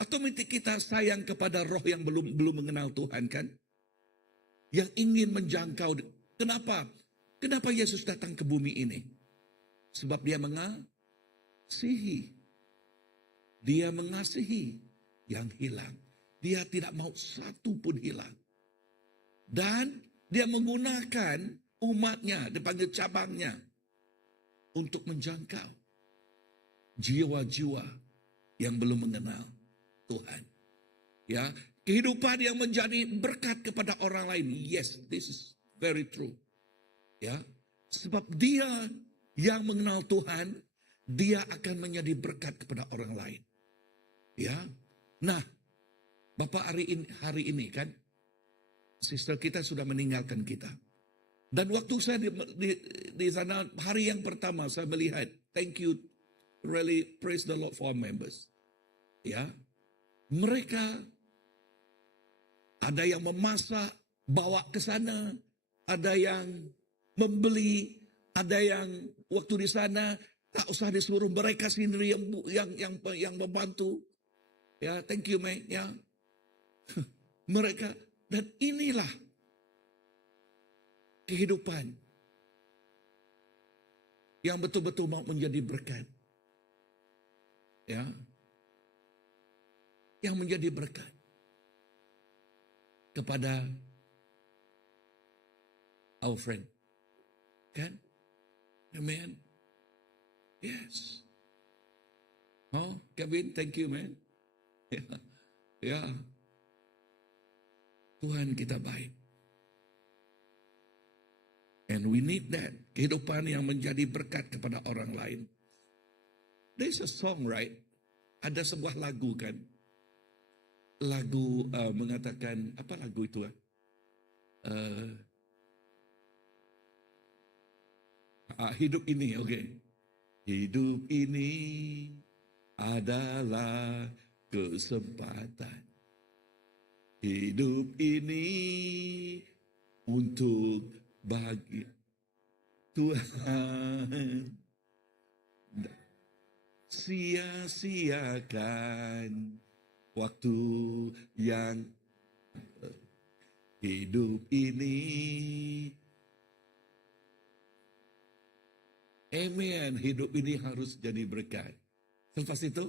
Otomatis kita sayang kepada roh yang belum mengenal Tuhan kan? Yang ingin menjangkau. Kenapa? Kenapa Yesus datang ke bumi ini? Sebab dia mengasihi. Dia mengasihi yang hilang. Dia tidak mau satu pun hilang. Dan dia menggunakan umatnya, dipanggil cabangnya, untuk menjangkau jiwa-jiwa yang belum mengenal Tuhan. Ya, kehidupan yang menjadi berkat kepada orang lain. Yes, this is very true. Ya, sebab dia yang mengenal Tuhan, dia akan menjadi berkat kepada orang lain. Ya, nah, Bapak hari ini kan, sister kita sudah meninggalkan kita. Dan waktu saya di sana, hari yang pertama saya melihat, thank you, really praise the Lord for our members. Ya, mereka ada yang memasak, bawa ke sana, ada yang membeli, ada yang waktu di sana tak usah disuruh, mereka sendiri yang membantu. Ya, thank you, May. Ya, mereka, dan inilah kehidupan yang betul-betul mau menjadi berkat. Ya, yang menjadi berkat kepada our friend. Kan? Amen. Yes. Oh, Kevin, thank you, man. Ya. Ya. Tuhan kita baik. And we need that. Kehidupan yang menjadi berkat kepada orang lain. There's a song, right? Ada sebuah lagu kan? Lagu mengatakan, apa lagu itu? Hidup ini, oke. Okay. Hidup ini adalah kesempatan. Hidup ini untuk bagi Tuhan. Sia-siakan waktu yang hidup ini. Amen. Hidup ini harus jadi berkat. Selepas itu,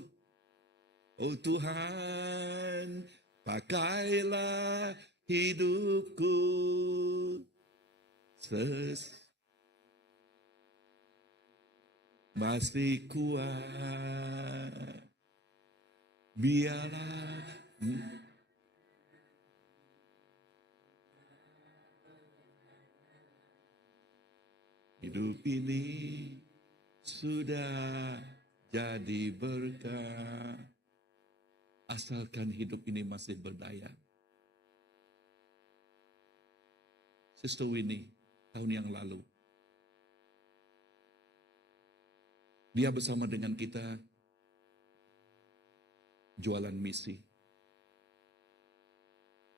oh Tuhan, pakailah hidupku masih kuat. Biarlah hidup ini sudah jadi berkat. Asalkan hidup ini masih berdaya. Sister Winnie, tahun yang lalu, dia bersama dengan kita jualan misi.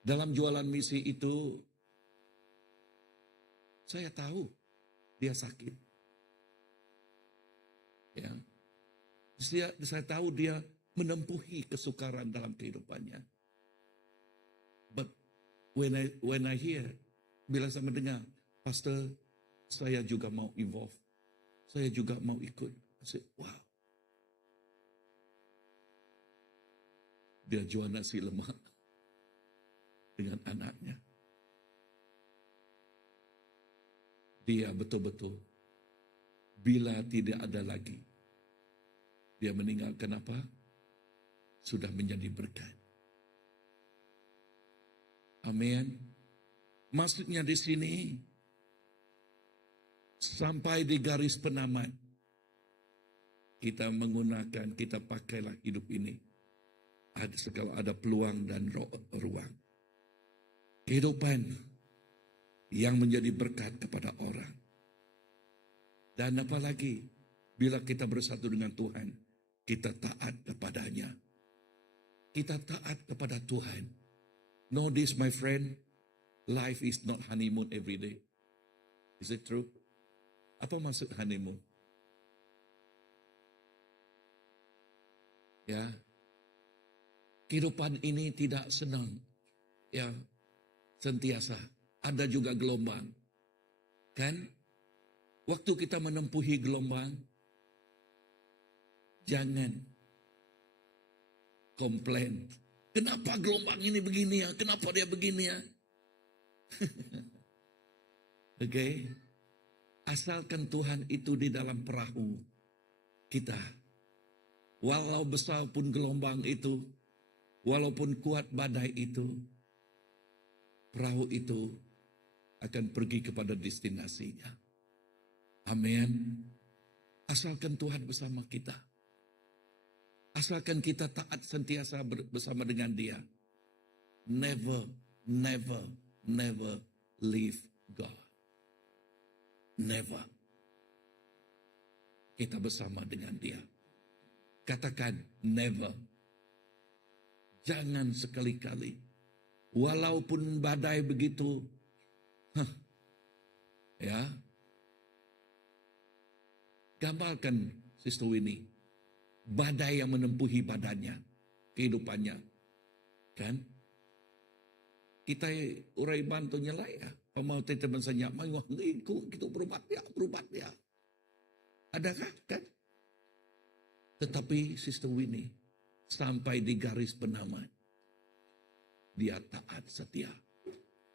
Dalam jualan misi itu, saya tahu dia sakit. Ya, saya tahu dia menempuhi kesukaran dalam kehidupannya. But when I hear, bila saya mendengar, Pastor, saya juga mau involve, saya juga mau ikut. Saya, wow. Dia jual nasi lemak dengan anaknya. Dia betul-betul, bila tidak ada lagi, dia meninggalkan apa? Sudah menjadi berkat. Amin. Maksudnya di sini, sampai di garis penamat, kita menggunakan, kita pakailah hidup ini. Segala ada peluang dan ruang. Kehidupan yang menjadi berkat kepada orang. Dan apalagi bila kita bersatu dengan Tuhan, kita taat kepadanya. Kita taat kepada Tuhan. Know this, my friend, life is not honeymoon every day. Is it true? Apa maksud honeymoon? Ya, kehidupan ini tidak senang. Ya, sentiasa. Ada juga gelombang. Kan? Waktu kita menempuhi gelombang, jangan komplain. Kenapa gelombang ini begini ya? Kenapa dia begini ya? Oke. Asalkan Tuhan itu di dalam perahu kita. Walau besar pun gelombang itu, walaupun kuat badai itu, perahu itu akan pergi kepada destinasinya. Amin. Asalkan Tuhan bersama kita. Asalkan kita taat sentiasa bersama dengan Dia. Never, never, never leave God. Never. Kita bersama dengan Dia. Katakan never. Jangan sekali-kali. Walaupun badai begitu. Ya. Gambarkan Sister Winnie. Badai yang menempuhi badannya. Kehidupannya. Kan? Kita urai bantu nyelai ya. Pemau teman senyap. Kita berubat ya. Adakah kan? Tetapi Sister Winnie sampai di garis penamat, dia taat setia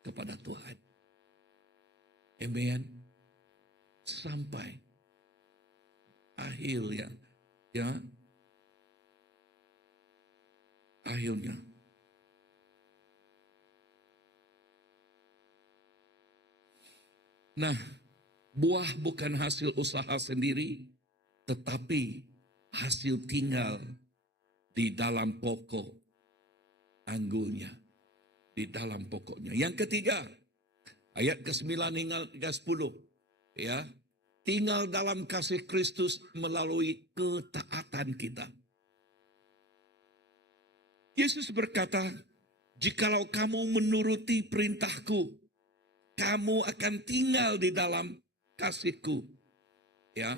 kepada Tuhan. Amen. Sampai akhirnya, ya, akhirnya. Nah, buah bukan hasil usaha sendiri, tetapi hasil tinggal di dalam pokok anggurnya. Di dalam pokoknya. Yang ketiga, ayat ke-9 hingga ke-10. Ya, tinggal dalam kasih Kristus melalui ketaatan kita. Yesus berkata, jikalau kamu menuruti perintahku, kamu akan tinggal di dalam kasihku. Ya,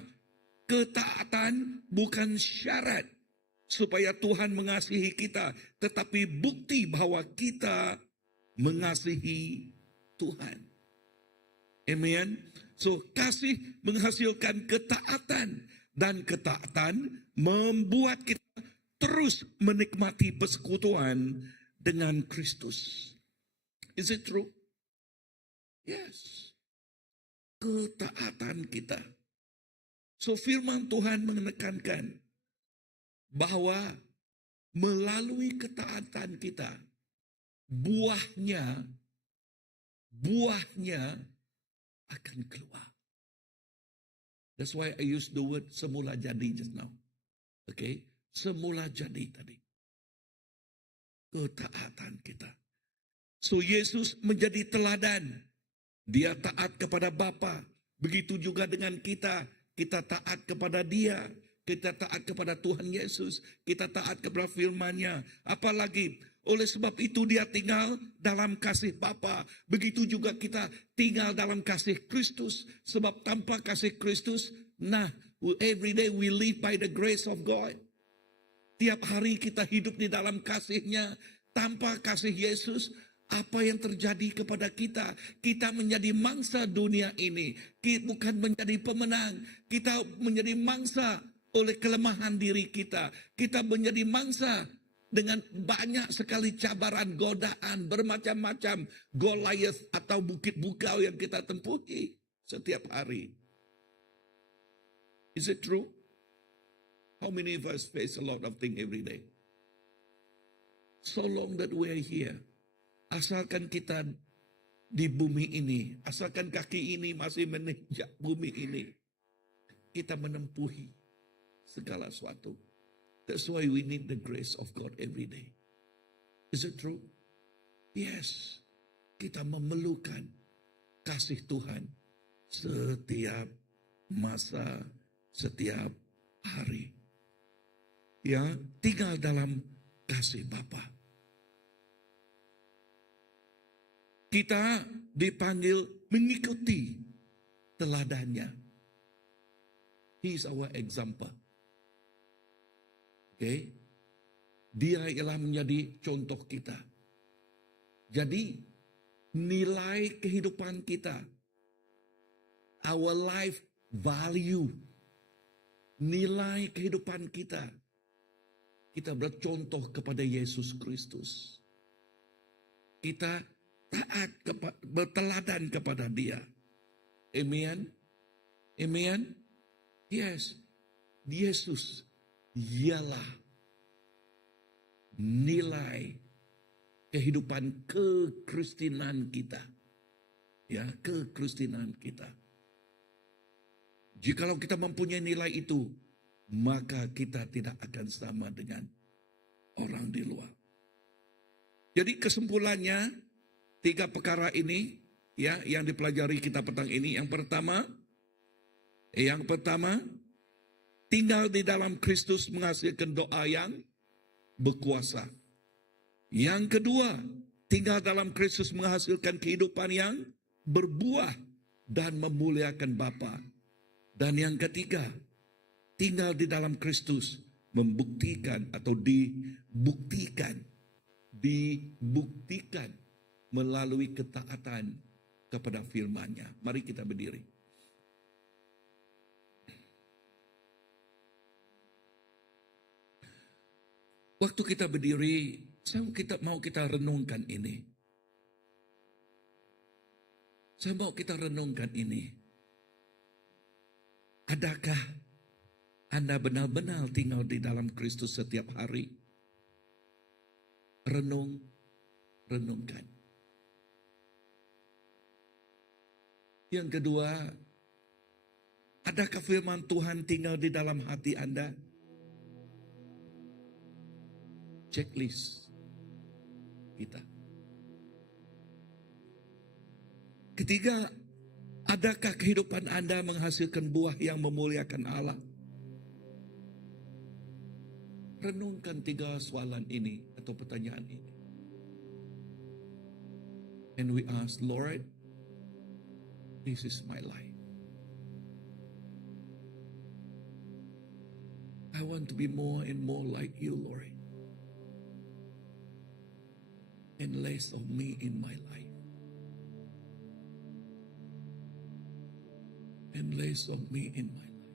ketaatan bukan syarat supaya Tuhan mengasihi kita, tetapi bukti bahwa kita mengasihi Tuhan. Amen. So, kasih menghasilkan ketaatan, dan ketaatan membuat kita terus menikmati persekutuan dengan Kristus. Is it true? Yes. Ketaatan kita. So, firman Tuhan menekankan bahwa melalui ketaatan kita, buahnya akan keluar. That's why I use the word semula jadi just now. Okay? Semula jadi tadi. Ketaatan kita. So, Yesus menjadi teladan. Dia taat kepada Bapa. Begitu juga dengan kita. Kita taat kepada Dia. Kita taat kepada Tuhan Yesus. Kita taat kepada firman-Nya. Apalagi, oleh sebab itu Dia tinggal dalam kasih Bapa. Begitu juga kita tinggal dalam kasih Kristus. Sebab tanpa kasih Kristus, every day we live by the grace of God. Tiap hari kita hidup di dalam kasih-Nya. Tanpa kasih Yesus, apa yang terjadi kepada kita? Kita menjadi mangsa dunia ini. Kita bukan menjadi pemenang. Kita menjadi mangsa oleh kelemahan diri kita. Kita menjadi mangsa dengan banyak sekali cabaran, godaan, bermacam-macam. Goliath atau bukit bukau yang kita tempuhi setiap hari. Is it true? How many of us face a lot of things every day? So long that we are here. Asalkan kita di bumi ini, asalkan kaki ini masih menginjak bumi ini, kita menempuhi segala sesuatu. That's why we need the grace of God every day. Is it true? Yes. Kita memerlukan kasih Tuhan setiap masa, setiap hari. Ya, tinggal dalam kasih Bapa. Kita dipanggil mengikuti teladannya. He is our example. Okay? Dia ialah menjadi contoh kita. Jadi, nilai kehidupan kita, our life value, nilai kehidupan kita bercontoh kepada Yesus Kristus. Kita taat, berteladan kepada Dia. Amen. Amen. Yes. Yesus ialah nilai kehidupan kekristenan kita. Ya, kekristenan kita. Jikalau kita mempunyai nilai itu, maka kita tidak akan sama dengan orang di luar. Jadi kesimpulannya, 3 perkara ini ya yang dipelajari kita petang ini. Yang pertama, tinggal di dalam Kristus menghasilkan doa yang berkuasa. Yang kedua, tinggal dalam Kristus menghasilkan kehidupan yang berbuah dan memuliakan Bapa. Dan yang ketiga, tinggal di dalam Kristus membuktikan atau dibuktikan melalui ketaatan kepada firman-Nya. Mari kita berdiri. Waktu kita berdiri, mau kita renungkan ini. Saya mau kita renungkan ini. Adakah Anda benar-benar tinggal di dalam Kristus setiap hari? Renungkan. Yang kedua, adakah firman Tuhan tinggal di dalam hati Anda? Checklist kita. Ketiga, adakah kehidupan Anda menghasilkan buah yang memuliakan Allah? Renungkan 3 soalan ini atau pertanyaan ini. And we ask, Lord, this is my life. I want to be more and more like you, Lord. And less of me in my life. And less of me in my life.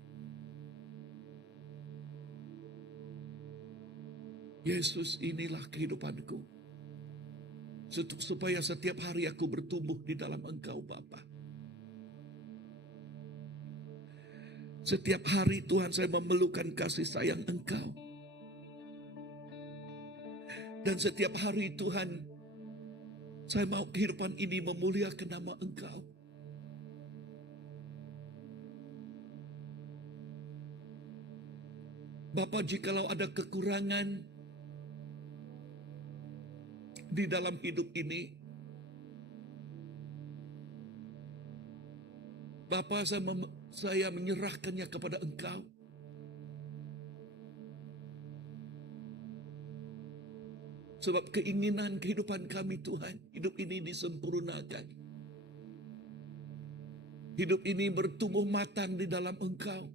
Yesus, inilah kehidupanku. Supaya setiap hari aku bertumbuh di dalam Engkau, Bapa. Setiap hari Tuhan saya memerlukan kasih sayang Engkau. Dan setiap hari Tuhan, saya mau kehidupan ini memuliakan nama Engkau. Bapa, jikalau ada kekurangan di dalam hidup ini, Bapa, saya menyerahkannya kepada Engkau. Sebab keinginan kehidupan kami Tuhan, hidup ini disempurnakan. Hidup ini bertumbuh matang di dalam Engkau.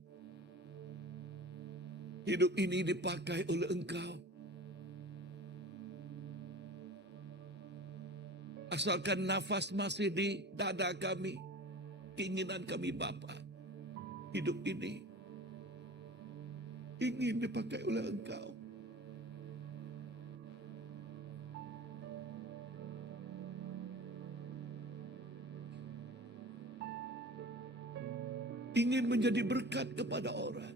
Hidup ini dipakai oleh Engkau. Asalkan nafas masih di dada kami, keinginan kami Bapa, hidup ini ingin dipakai oleh Engkau. Ingin menjadi berkat kepada orang.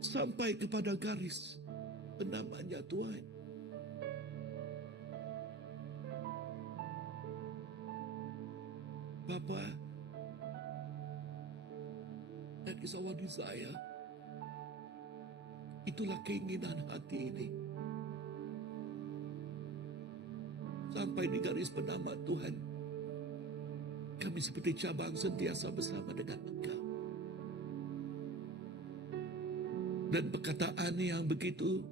Sampai kepada garis penamanya Tuhan. Bapa, That is our desire. Itulah keinginan hati ini. Sampai di garis penamat Tuhan, kami seperti cabang sentiasa bersama dengan Engkau. Dan perkataan yang begitu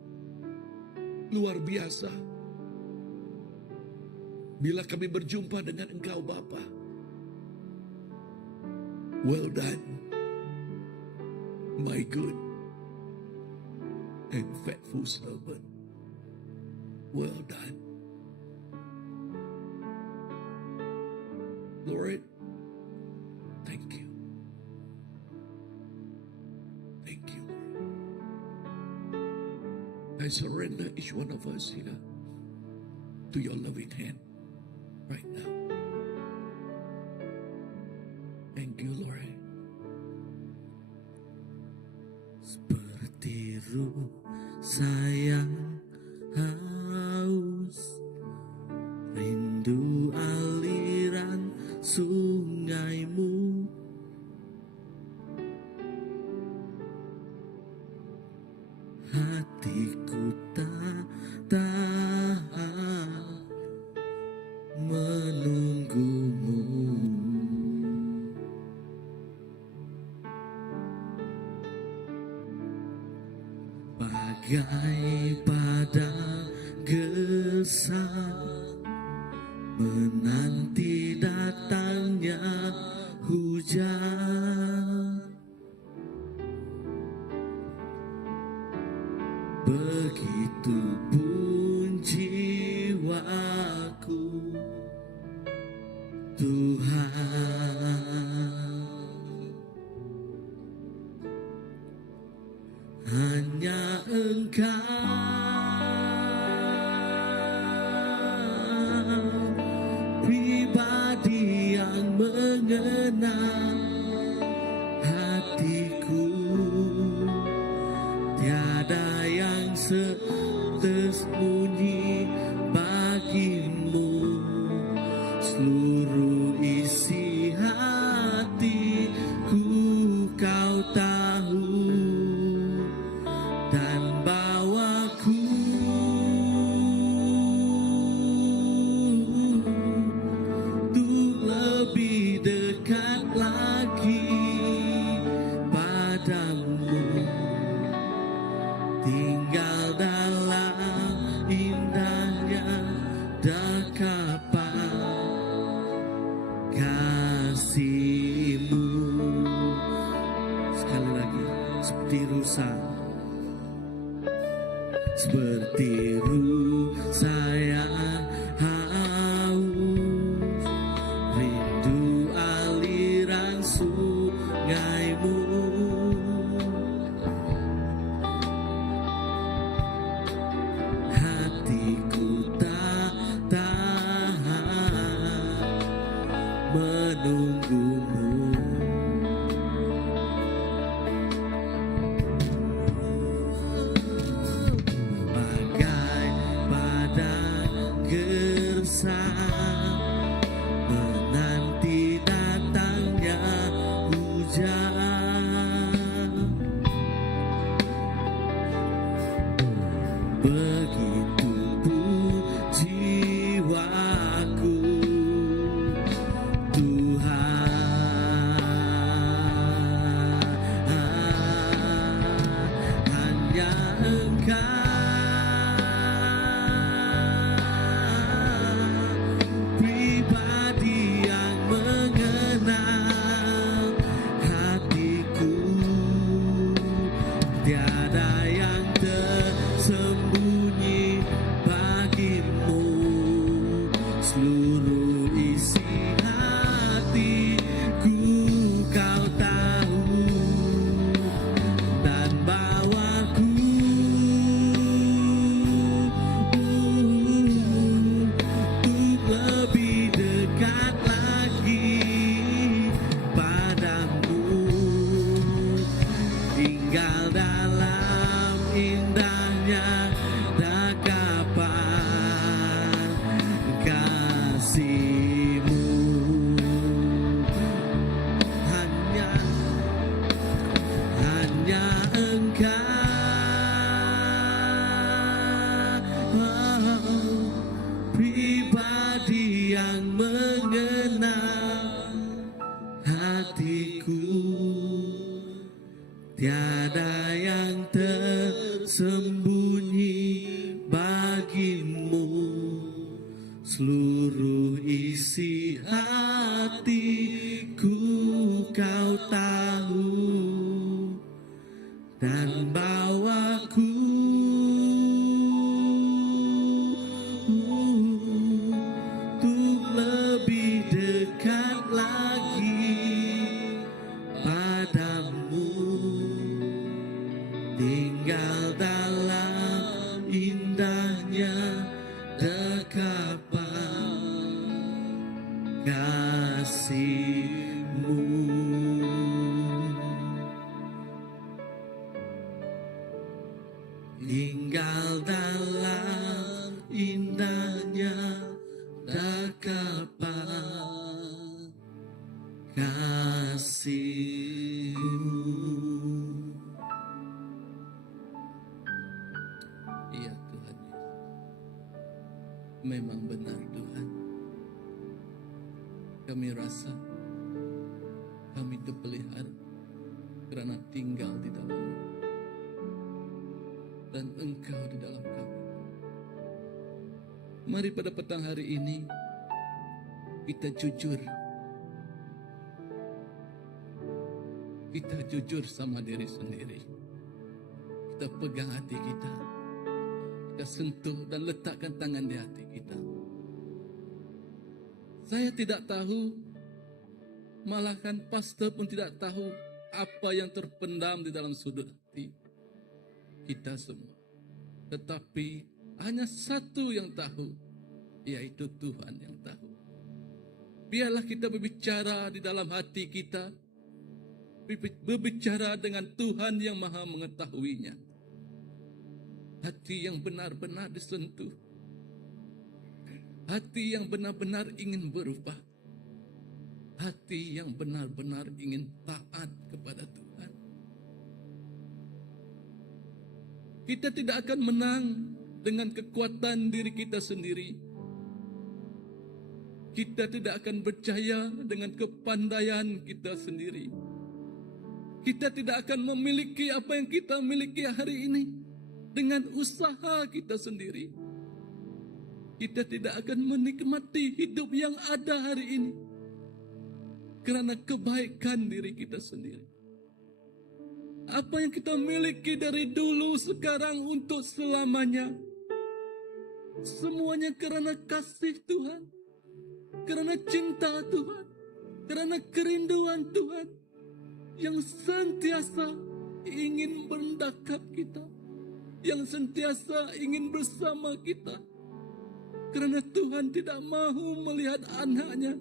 luar biasa. Bila kami berjumpa dengan Engkau Bapa. Well done, my good and faithful servant. Well done. Lord, thank you. Thank you, Lord. I surrender each one of us here to your loving hand right now. Thank you, Lord. Seperti ruh sayang haus, rindu aliran sungaimu. Hatiku tak tahan menunggumu. Bagai pada gesang menanti datangnya hujan. Begitu pun jiwaku, Tuhan. Hanya Engkau pribadi yang mengenal hatiku. Tiada yang tersembunyi bagimu. Seluruh isi hatiku Kau tahu, dan bawaku untuk lebih dekat lagi padamu. Tinggal dalam indahnya dekapan kasih-Mu. Sekali lagi, seperti rusa, seperti rusa yang haus, rindu aliran sungaimu. Hatiku tak tahan menunggumu. Bagai badan gersang menanti datangnya hujan. Begitu pun jiwaku, Tuhan. hatiku, tiada yang tersembunyi bagimu. Seluruh isi hatiku kau tahu, dan bawaku untuk lebih dekat lagi padamu, tinggal dalam indahnya dekapan kasih-Mu. Tinggal dalam indahnya dekapan kasih-Mu. Iya Tuhan Yesus. Memang benar Tuhan. Kami rasa kami dipelihara karena tinggal di dalam-Mu dan Engkau di dalam kami. Mari pada petang hari ini kita jujur. Kita jujur sama diri sendiri. Kita pegang hati kita. Kita sentuh dan letakkan tangan di hati kita. Saya tidak tahu, malahkan pastor pun tidak tahu apa yang terpendam di dalam sudut hati kita semua. Tetapi hanya satu yang tahu, yaitu Tuhan yang tahu. Biarlah kita berbicara di dalam hati kita, berbicara dengan Tuhan yang maha mengetahuinya. Hati yang benar-benar disentuh, hati yang benar-benar ingin berubah, hati yang benar-benar ingin taat kepada Tuhan. Kita tidak akan menang dengan kekuatan diri kita sendiri. Kita tidak akan berjaya dengan kepandaian kita sendiri. Kita tidak akan memiliki apa yang kita miliki hari ini dengan usaha kita sendiri. Kita tidak akan menikmati hidup yang ada hari ini karena kebaikan diri kita sendiri. Apa yang kita miliki dari dulu, sekarang, untuk selamanya, semuanya karena kasih Tuhan, karena cinta Tuhan, karena kerinduan Tuhan yang senantiasa ingin mendekap kita, yang senantiasa ingin bersama kita. Karena Tuhan tidak mahu melihat anaknya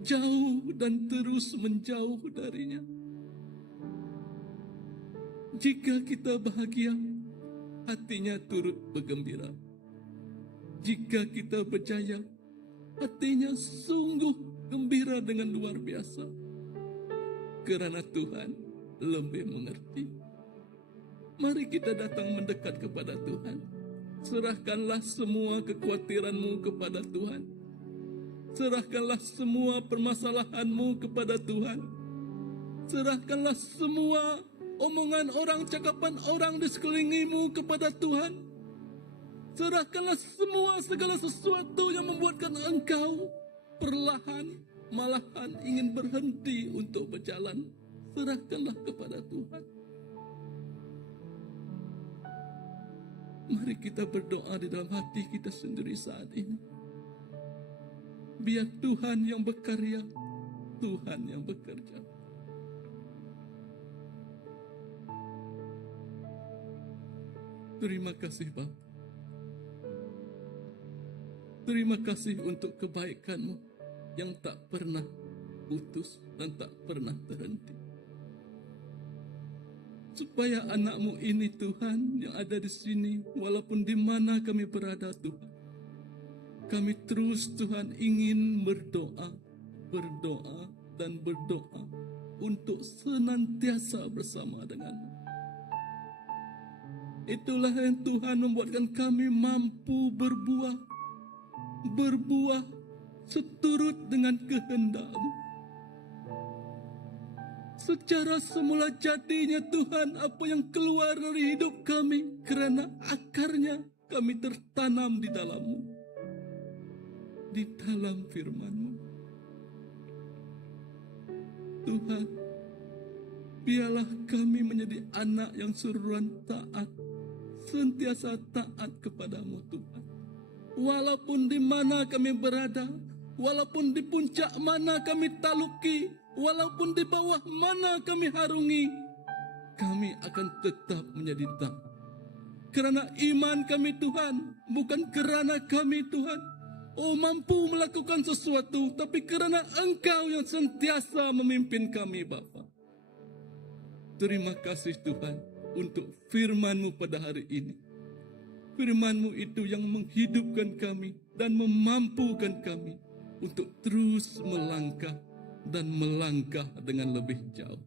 jauh dan terus menjauh darinya. Jika kita bahagia, hatinya turut bergembira. Jika kita berjaya, hatinya sungguh gembira dengan luar biasa. Karena Tuhan lebih mengerti. Mari kita datang mendekat kepada Tuhan. Serahkanlah semua kekhawatiranmu kepada Tuhan. Serahkanlah semua permasalahanmu kepada Tuhan. Serahkanlah semua omongan orang, cakapan orang di sekelilingimu kepada Tuhan. Serahkanlah semua segala sesuatu yang membuatkan engkau perlahan, malahan ingin berhenti untuk berjalan. Serahkanlah kepada Tuhan. Mari kita berdoa di dalam hati kita sendiri saat ini. Biar Tuhan yang berkarya, Tuhan yang bekerja. Terima kasih Bapa. Terima kasih untuk kebaikan-Mu yang tak pernah putus dan tak pernah terhenti. Supaya anak-Mu ini Tuhan yang ada di sini, walaupun di mana kami berada Tuhan, kami terus Tuhan ingin berdoa, berdoa dan berdoa untuk senantiasa bersama dengan-Mu. Itulah yang Tuhan membuatkan kami mampu berbuah seturut dengan kehendak-Mu. secara semula jadinya Tuhan apa yang keluar dari hidup kami kerana akarnya kami tertanam di dalam-Mu, di dalam firman-Mu. Tuhan, biarlah kami menjadi anak yang seruan taat, sentiasa taat kepadamu Tuhan. Walaupun di mana kami berada, walaupun di puncak mana kami taluki, walaupun di bawah mana kami harungi, kami akan tetap menjadi taat. Kerana iman kami Tuhan, bukan kerana kami Tuhan, mampu melakukan sesuatu, tapi kerana Engkau yang sentiasa memimpin kami Bapa. Terima kasih Tuhan untuk firman-Mu pada hari ini. Firman-Mu itu yang menghidupkan kami dan memampukan kami untuk terus melangkah dan melangkah dengan lebih jauh.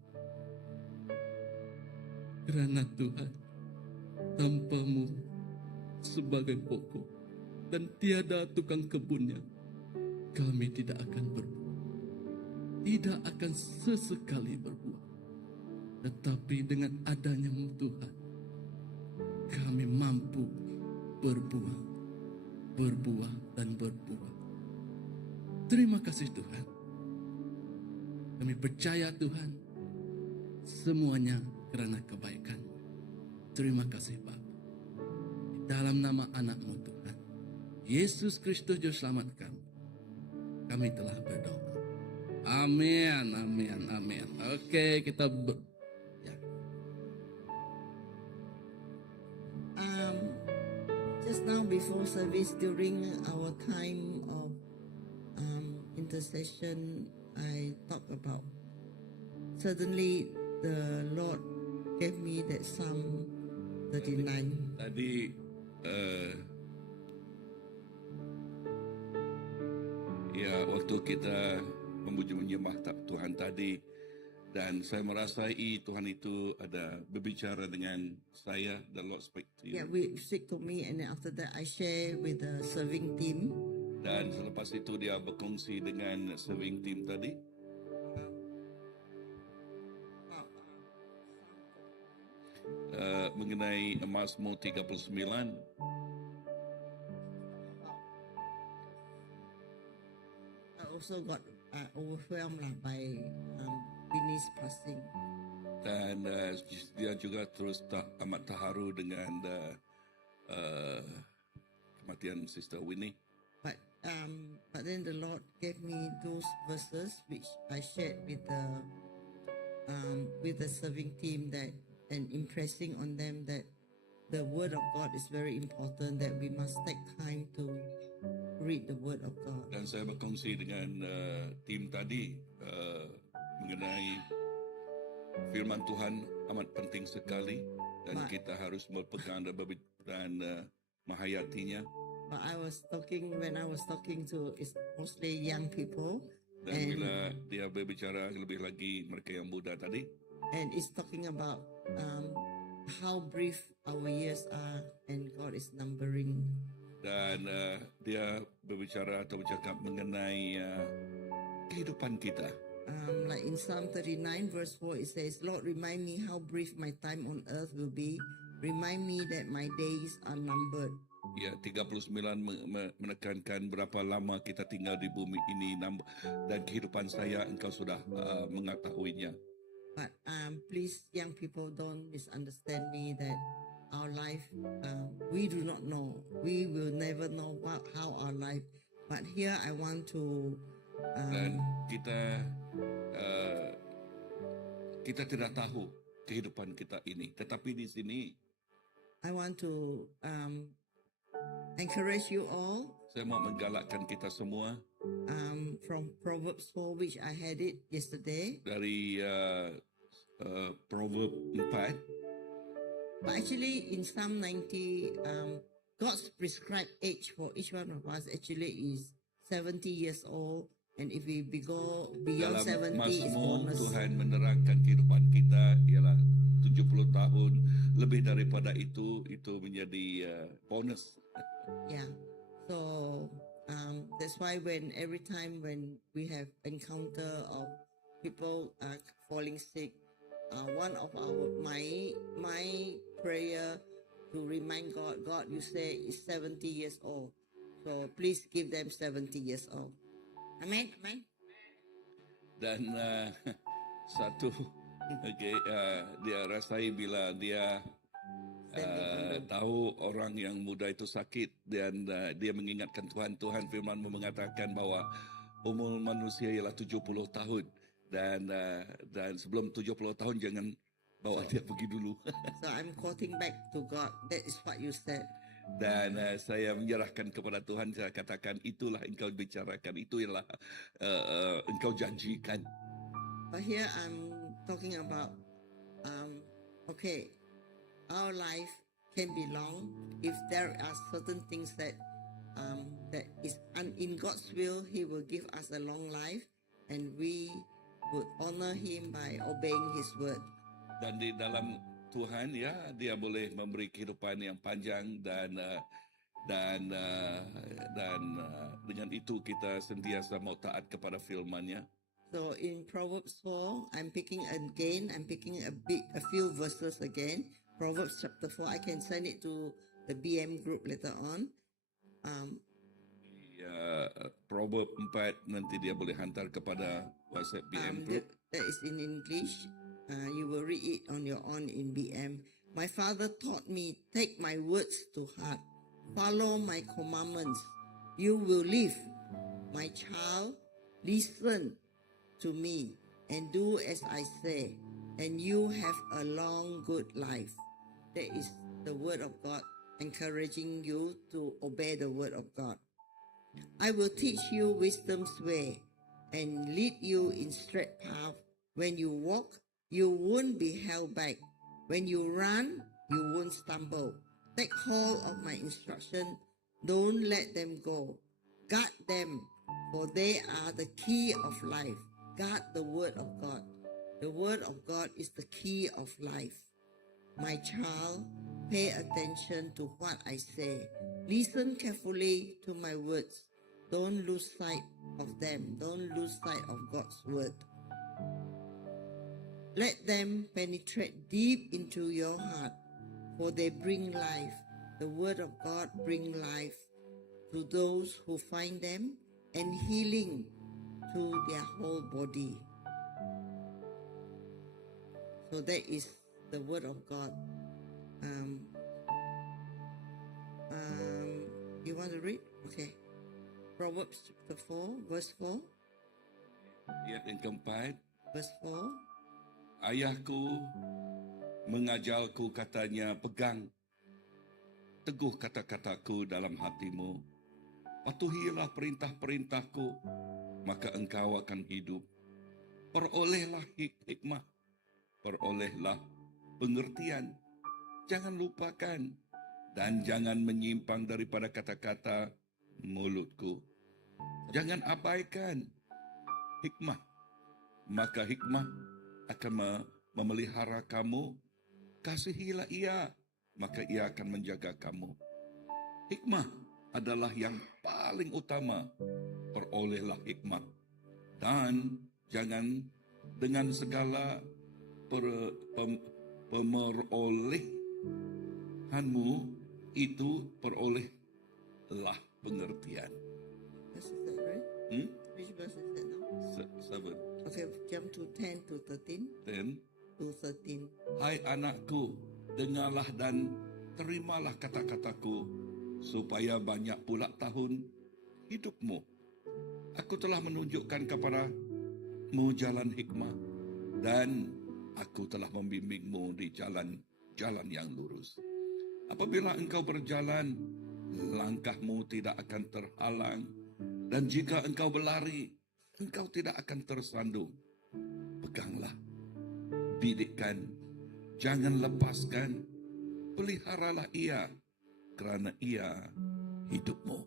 Kerana Tuhan, tanpa-Mu sebagai pokok dan tiada tukang kebunnya, kami tidak akan berbuah. Tidak akan sesekali berbuah. Tetapi dengan adanya-Mu Tuhan, kami mampu berbuah, berbuah dan berbuah. Terima kasih Tuhan. Kami percaya Tuhan, semuanya kerana kebaikan. Terima kasih Bapa. Dalam nama anak-Mu Tuhan, Yesus Kristus Juru Selamat kami telah berdoa. Amin, amin, amin. Oke, kita ya. Just now before service, during our time of intercession, I talked about, suddenly the Lord gave me that Psalm 39. Tadi ya waktu kita memuji menyembah Tuhan tadi, dan saya merasai Tuhan itu ada berbicara dengan saya, the Lord speak to you. Yeah, we speak to me, and then after that I share with the serving team. Dan selepas itu dia berkongsi dengan serving team tadi mengenai Mazmur 39. I also got overwhelmed by Winnie's passing. Dan dia juga terus amat terharu dengan kematian Sister Winnie. But then the Lord gave me those verses which I shared with the serving team, that and impressing on them that the Word of God is very important, that we must take time to read the Word of God. Dan saya berkongsi dengan tim tadi mengenai firman Tuhan amat penting sekali, dan kita harus berpegang dan menghayatinya. But when I was talking to, it's mostly young people. Dan bila dia berbicara lebih lagi mereka yang muda tadi, and it's talking about how brief our years are, and God is numbering. Dan dia berbicara atau bercakap mengenai kehidupan kita. Like in Psalm 39 verse 4, it says, Lord, remind me how brief my time on earth will be. Remind me that my days are numbered. Ya, 39 menekankan berapa lama kita tinggal di bumi ini, dan kehidupan saya engkau sudah mengetahuinya. But please, young people, don't misunderstand me that our life, we do not know. We will never know how our life. But here I want to. Dan kita tidak tahu kehidupan kita ini, tetapi di sini I want to encourage you all. Saya mau menggalakkan kita semua. From Proverbs 4, which I had it yesterday. Dari Proverb 4. But actually, in Psalm 90, God's prescribed age for each one of us actually is 70 years old. And if we go beyond 70, it's bonus. Tuhan menerangkan kehidupan kita ialah 70 tahun. Lebih daripada itu menjadi bonus. Yeah. So that's why every time when we have encounter of people are falling sick. One of my prayer to remind God, you say is 70 years old. So please give them 70 years old. Amen, amen. Dan satu dia rasai bila dia tahu orang yang muda itu sakit dan dia mengingatkan Tuhan firman mengatakan bahwa umur manusia ialah 70 tahun dan sebelum 70 tahun jangan bawa dia pergi dulu. So I'm quoting back to God. That is what you said. Dan saya menyerahkan kepada Tuhan, saya katakan itulah engkau bicarakan, itulah engkau janjikan. But here I'm talking about, okay, our life can be long if there are certain things that is in God's will. He will give us a long life, and we would honor Him by obeying His word. Dan di dalam Tuhan ya, dia boleh memberi kehidupan yang panjang dan dengan itu kita sentiasa mau taat kepada firman-Nya. So in Proverbs 4, I'm picking a few verses again. Proverbs chapter 4, I can send it to the BM group later on. Proverb 4 nanti dia boleh hantar kepada WhatsApp BM group. That is in English. You will read it on your own in BM. My father taught me, take my words to heart. Follow my commandments. You will live. My child, listen to me and do as I say, and you have a long, good life. That is the word of God, encouraging you to obey the word of God. I will teach you wisdom's way and lead you in straight path. When you walk, you won't be held back. When you run, you won't stumble. Take hold of my instruction. Don't let them go. Guard them, for they are the key of life. Guard the word of God. The word of God is the key of life. My child, pay attention to what I say. Listen carefully to my words. Don't lose sight of them. Don't lose sight of God's word. Let them penetrate deep into your heart, for they bring life. The word of God brings life to those who find them and healing to their whole body. So that is the word of God. You want to read? Okay. Proverbs chapter 4, verse 4. Ayat yang keempat. Verse 4. Ayahku mengajarku, katanya, pegang teguh kata-kataku dalam hatimu. Patuhilah perintah-perintahku, maka engkau akan hidup. Perolehlah hikmah, perolehlah pengertian. Jangan lupakan dan jangan menyimpang daripada kata-kata mulutku. Jangan abaikan hikmah, maka hikmah akan memelihara kamu. Kasihilah ia, maka ia akan menjaga kamu. Hikmah adalah yang paling utama. Perolehlah hikmah. Dan jangan dengan segala pemerolehanmu itu perolehlah pengertian. Is that right? Which verse is that now? 7. Okay, jump to 10 to 13. 10. To 13. Hai anakku, dengarlah dan terimalah kata-kataku, supaya banyak pula tahun hidupmu. Aku telah menunjukkan kepadamu jalan hikmah, dan aku telah membimbingmu di jalan yang lurus. Apabila engkau berjalan, langkahmu tidak akan terhalang, dan jika engkau berlari, engkau tidak akan tersandung. Peganglah, didikkan, jangan lepaskan, peliharalah ia, kerana ia hidupmu.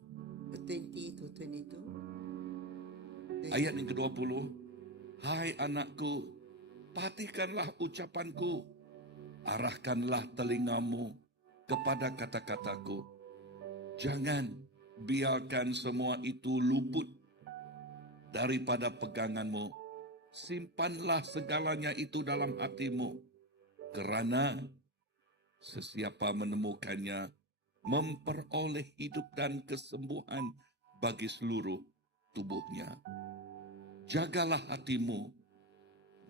20 to 22. Ayat yang ke-20. Hai anakku, perhatikanlah ucapanku, arahkanlah telingamu kepada kata-kataku. Jangan biarkan semua itu luput daripada peganganmu. simpanlah segalanya itu dalam hatimu, kerana sesiapa menemukannya memperoleh hidup dan kesembuhan bagi seluruh tubuhnya. Jagalah hatimu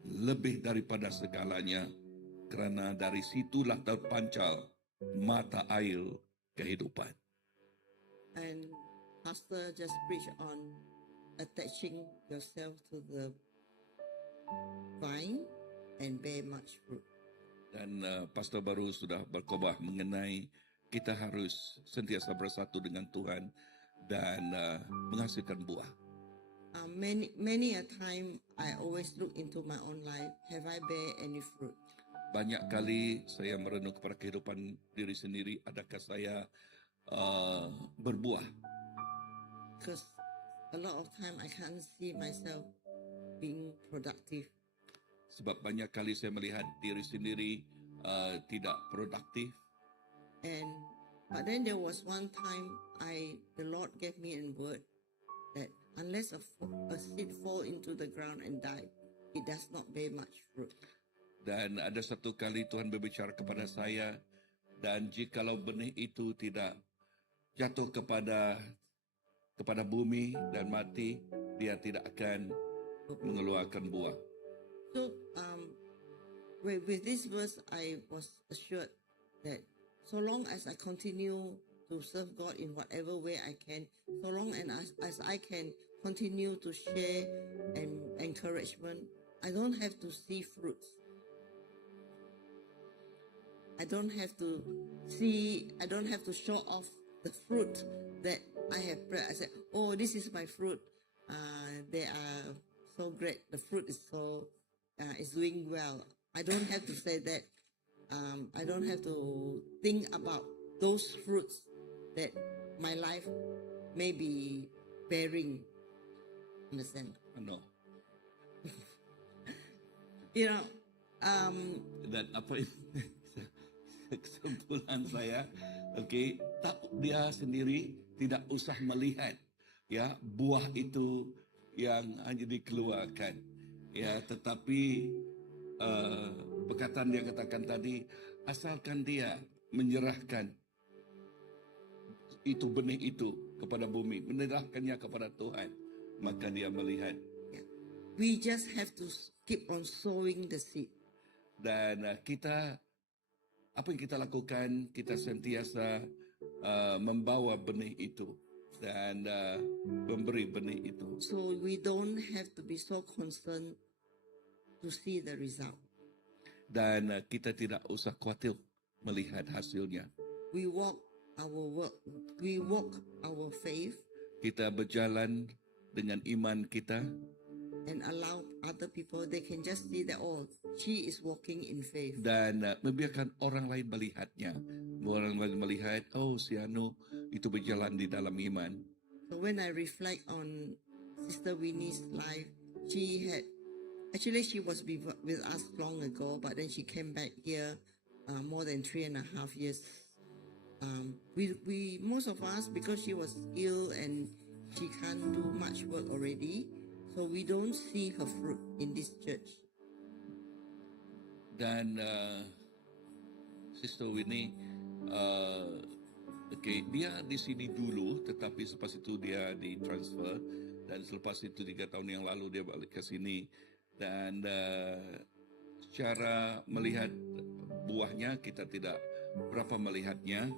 lebih daripada segalanya, kerana dari situlah terpancar mata air kehidupan. And Pastor just preached on attaching yourself to the vine and bear much fruit. Dan Pastor baru sudah berkhotbah mengenai kita harus sentiasa bersatu dengan Tuhan dan menghasilkan buah. Many a time I always look into my own life. Have I bear any fruit? Banyak kali saya merenung kepada kehidupan diri sendiri. Adakah saya berbuah? Because a lot of time I can't see myself being productive. Sebab banyak kali saya melihat diri sendiri tidak produktif. But then there was one time the Lord gave me a word that unless a seed fall into the ground and die, it does not bear much fruit. Dan ada satu kali Tuhan berbicara kepada saya, dan jikalau benih itu tidak jatuh kepada bumi dan mati, dia tidak akan mengeluarkan buah. So with this verse, I was assured that so long as I continue to serve God in whatever way I can, so long as I can continue to share and encouragement, I don't have to see fruits. I don't have to show off the fruit that I have prayed. I said, oh, this is my fruit. They are so great. The fruit is is doing well. I don't have to say that. I don't have to think about those fruits that my life may be bearing. Understand? No. Dan apa kesimpulan saya, dia sendiri tidak usah melihat ya buah itu yang hanya dikeluarkan, ya, tetapi perkataan dia katakan tadi, asalkan dia menyerahkan itu benih itu kepada bumi, menyerahkannya kepada Tuhan, maka dia melihat. We just have to keep on sowing the seed. Dan apa yang kita lakukan, kita sentiasa membawa benih itu dan memberi benih itu. So we don't have to be so concerned to see the result. Dan kita tidak usah khawatir melihat hasilnya. We walk our faith. Kita berjalan dengan iman kita. And allow other people, they can just see that, oh, she is walking in faith. Dan membiarkan orang lain melihatnya. Orang lain melihat, oh, si Anu itu berjalan di dalam iman. So when I reflect on Sister Winnie's life, she was with us long ago, but then she came back here more than 3.5 years. We most of us, because she was ill and she can't do much work already, so we don't see her fruit in this church. Dan Sister Winnie, dia di sini dulu, tetapi selepas itu dia ditransfer, dan selepas itu 3 tahun yang lalu dia balik ke sini. Dan secara melihat buahnya kita tidak berapa melihatnya,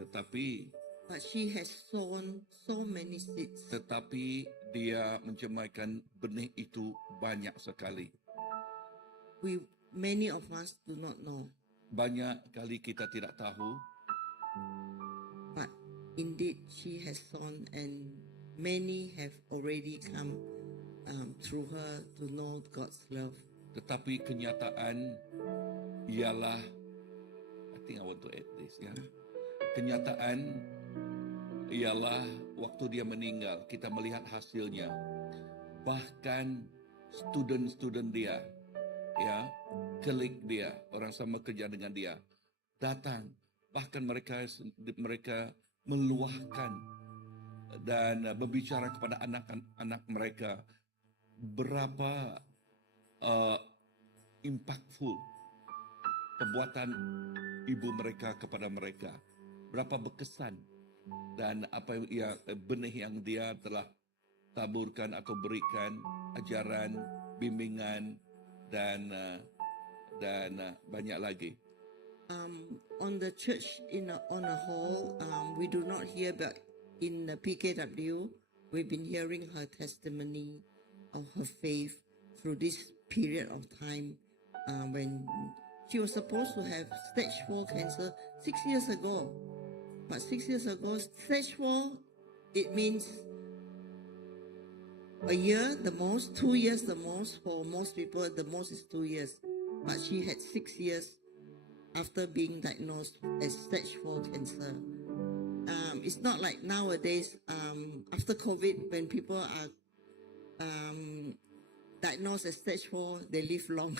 tetapi but she has sown so many seeds. Tetapi dia mencemaikan benih itu banyak sekali. Many of us do not know. Banyak kali kita tidak tahu. But indeed she has sown, and many have already come through her to know God's love. Tetapi kenyataan ialah, I think I want to add this, ya. Kenyataan ialah waktu dia meninggal, kita melihat hasilnya. Bahkan student dia, ya, klik dia, orang sama kerja dengan dia, datang. Bahkan mereka meluahkan dan berbicara kepada anak-anak mereka berapa uh, impactful perbuatan ibu mereka kepada mereka, berapa berkesan, dan apa yang benih yang dia telah taburkan atau berikan, ajaran, bimbingan, dan banyak lagi. On the church on a whole, we do not hear, but in the PKW, we've been hearing her testimony of her faith through this period of time when she was supposed to have stage 4 cancer 6 years ago. But 6 years ago, stage 4, it means a year the most, 2 years the most. For most people, the most is 2 years. But she had 6 years after being diagnosed as stage 4 cancer. It's not like nowadays, after COVID, when people are diagnosed as stage 4, they live long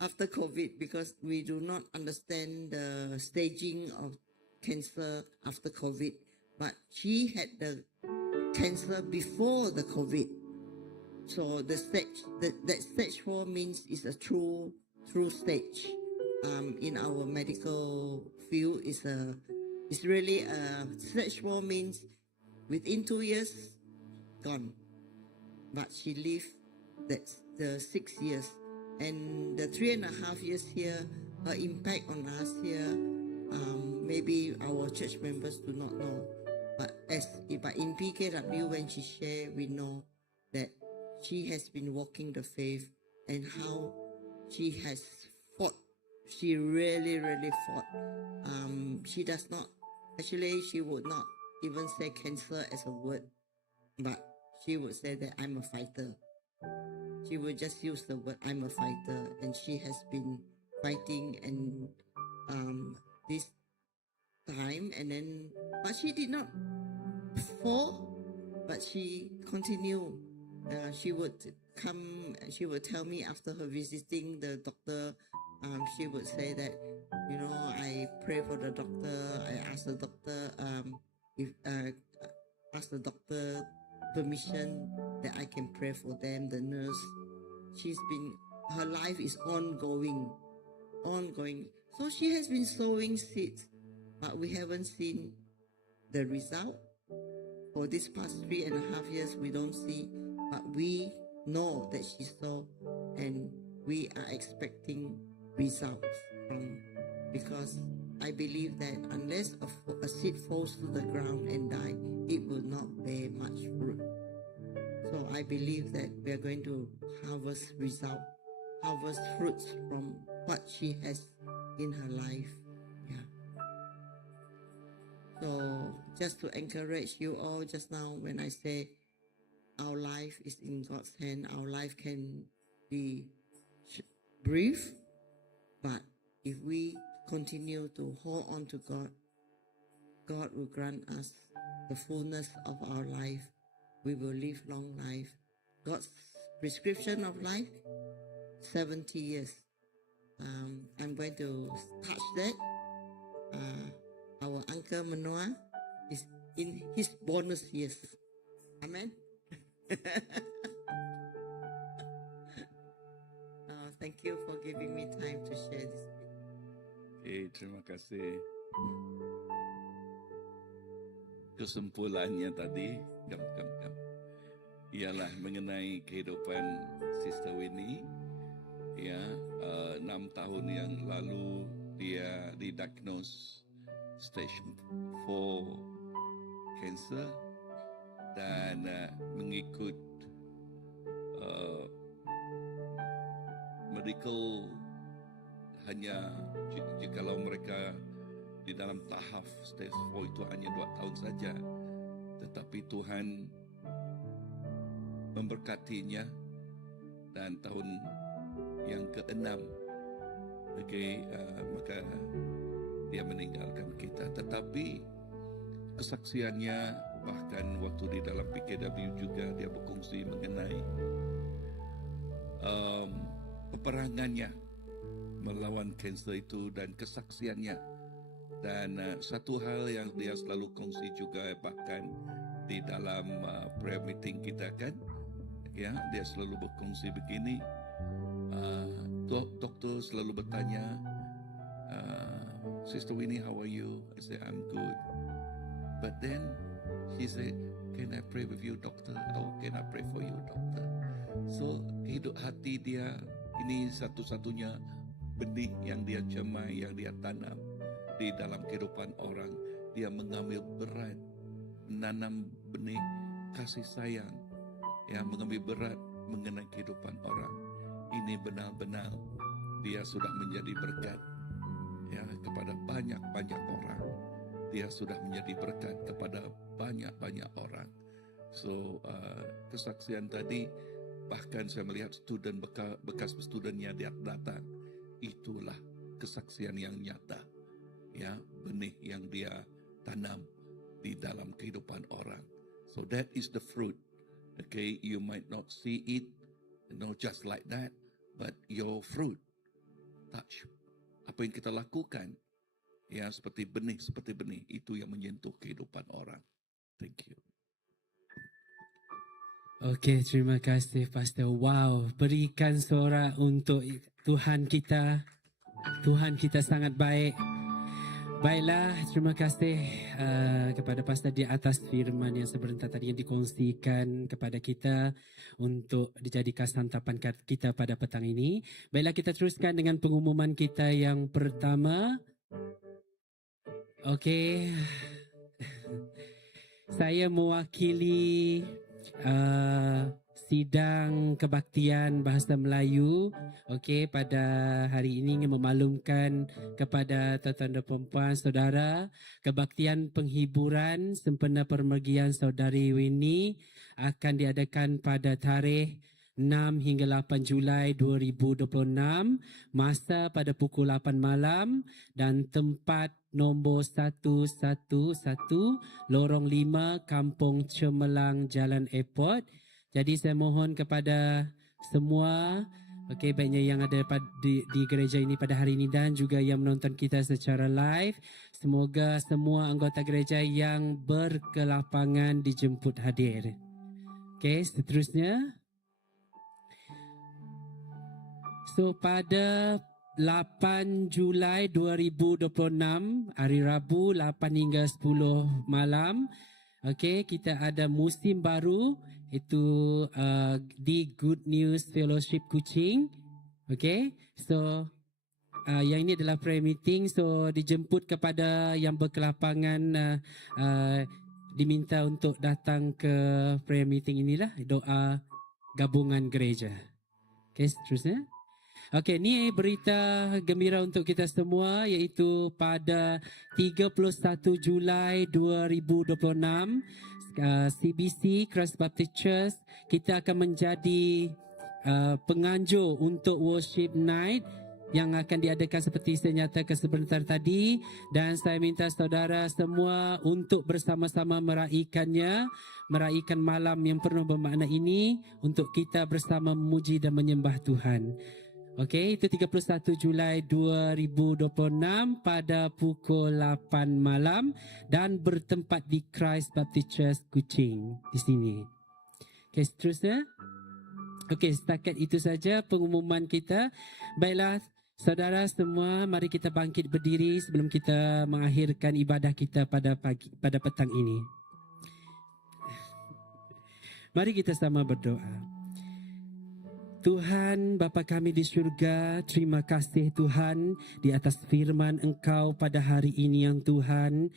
after COVID, because we do not understand the staging of cancer after COVID. But she had the cancer before the COVID. So the stage, that stage 4 means it's a true stage. In our medical field, it's really stage 4 means within 2 years gone. But she lived the 6 years, and the 3.5 years here, her impact on us here, maybe our church members do not know. But in PKW, when she shared, we know that she has been walking the faith, and how she has fought. She really, really fought. She does not, actually, she would not even say cancer as a word, but she would say that I'm a fighter. She would just use the word I'm a fighter, and she has been fighting, and this time, and then, but she did not fall, but she continued. She would come, she would tell me after her visiting the doctor, she would say that, I pray for the doctor, I ask the doctor ask the doctor permission that I can pray for them, the nurse. Her life is ongoing. So she has been sowing seeds, but we haven't seen the result. For this past 3.5 years, we don't see, but we know that she sowed, and we are expecting results because I believe that unless a seed falls to the ground and die, it will not bear much fruit. So I believe that we are going to harvest fruits from what she has in her life. Yeah. So just to encourage you all, just now when I say our life is in God's hand, our life can be brief, but if we continue to hold on to God, God will grant us the fullness of our life. We will live long life. God's prescription of life, 70 years. I'm going to touch that. Our Uncle Manoa is in his bonus years. Amen. Thank you for giving me time to share this. Terima kasih. Kesimpulannya tadi, ialah mengenai kehidupan Sister Winnie. Ya, 6 tahun yang lalu dia didiagnose stage 4 cancer, dan mengikut medical, hanya jikalau mereka di dalam tahap stage 4 itu hanya 2 tahun saja, tetapi Tuhan memberkatinya, dan tahun yang ke-6 maka dia meninggalkan kita. Tetapi kesaksiannya, bahkan waktu di dalam PKW juga dia berkongsi mengenai peperangannya melawan kanser itu dan kesaksiannya. Dan satu hal yang dia selalu kongsi juga, bahkan di dalam prayer meeting kita kan, ya, dia selalu berkongsi begini, Doktor selalu bertanya, Sister Winnie, how are you? I say, I'm good. But then she said, can I pray with you, doctor? Oh, can I pray for you, doctor? So, hidup hati dia, ini satu-satunya benih yang dia cemai, yang dia tanam di dalam kehidupan orang. Dia mengambil berat, menanam benih kasih sayang, yang mengambil berat mengenai kehidupan orang. Ini benar-benar dia sudah menjadi berkat ya kepada banyak-banyak orang. Dia sudah menjadi berkat kepada banyak-banyak orang. So kesaksian tadi, bahkan saya melihat student bekas studentnya dia datang. Itulah kesaksian yang nyata, ya, benih yang dia tanam di dalam kehidupan orang. So that is the fruit. Okay, you might not see it, just like that, but your fruit touch. Apa yang kita lakukan, ya, seperti benih, itu yang menyentuh kehidupan orang. Thank you. Okey, terima kasih Pastor. Wow, berikan sorak untuk Tuhan kita. Tuhan kita sangat baik. Baiklah, terima kasih kepada Pastor di atas firman yang sebentar tadi yang dikongsikan kepada kita untuk dijadikan santapan kita pada petang ini. Baiklah, kita teruskan dengan pengumuman kita yang pertama. Okey, saya mewakili sidang kebaktian bahasa Melayu pada hari ini ingin memaklumkan kepada tuan-tuan dan puan saudara, kebaktian penghiburan sempena pemergian saudari Winnie akan diadakan pada tarikh 6 hingga 8 Julai 2026, masa pada pukul 8 malam dan tempat nombor 111 Lorong 5 Kampung Cemerlang Jalan Airport. Jadi saya mohon kepada semua, baiknya yang ada di gereja ini pada hari ini dan juga yang menonton kita secara live, semoga semua anggota gereja yang berkelapangan dijemput hadir. Seterusnya. So pada 8 Julai 2026, hari Rabu 8 hingga 10 malam, kita ada musim baru, itu di Good News Fellowship Kuching. So yang ini adalah prayer meeting. So dijemput kepada yang berkelapangan, diminta untuk datang ke prayer meeting inilah, doa gabungan gereja. Seterusnya. Ni berita gembira untuk kita semua, iaitu pada 31 Julai 2026, CBC Christ Baptist Church kita akan menjadi penganjur untuk worship night yang akan diadakan seperti saya nyatakan sebentar tadi, dan saya minta saudara semua untuk bersama-sama meraihkannya, meraihkan malam yang penuh bermakna ini untuk kita bersama memuji dan menyembah Tuhan. Itu 31 Julai 2026 pada pukul 8 malam dan bertempat di Christ Baptist Church Kuching di sini. Seterusnya. Setakat itu saja pengumuman kita. Baiklah, saudara semua, mari kita bangkit berdiri sebelum kita mengakhirkan ibadah kita pada petang ini. Mari kita sama berdoa. Tuhan Bapa kami di syurga, terima kasih Tuhan di atas firman Engkau pada hari ini yang Tuhan.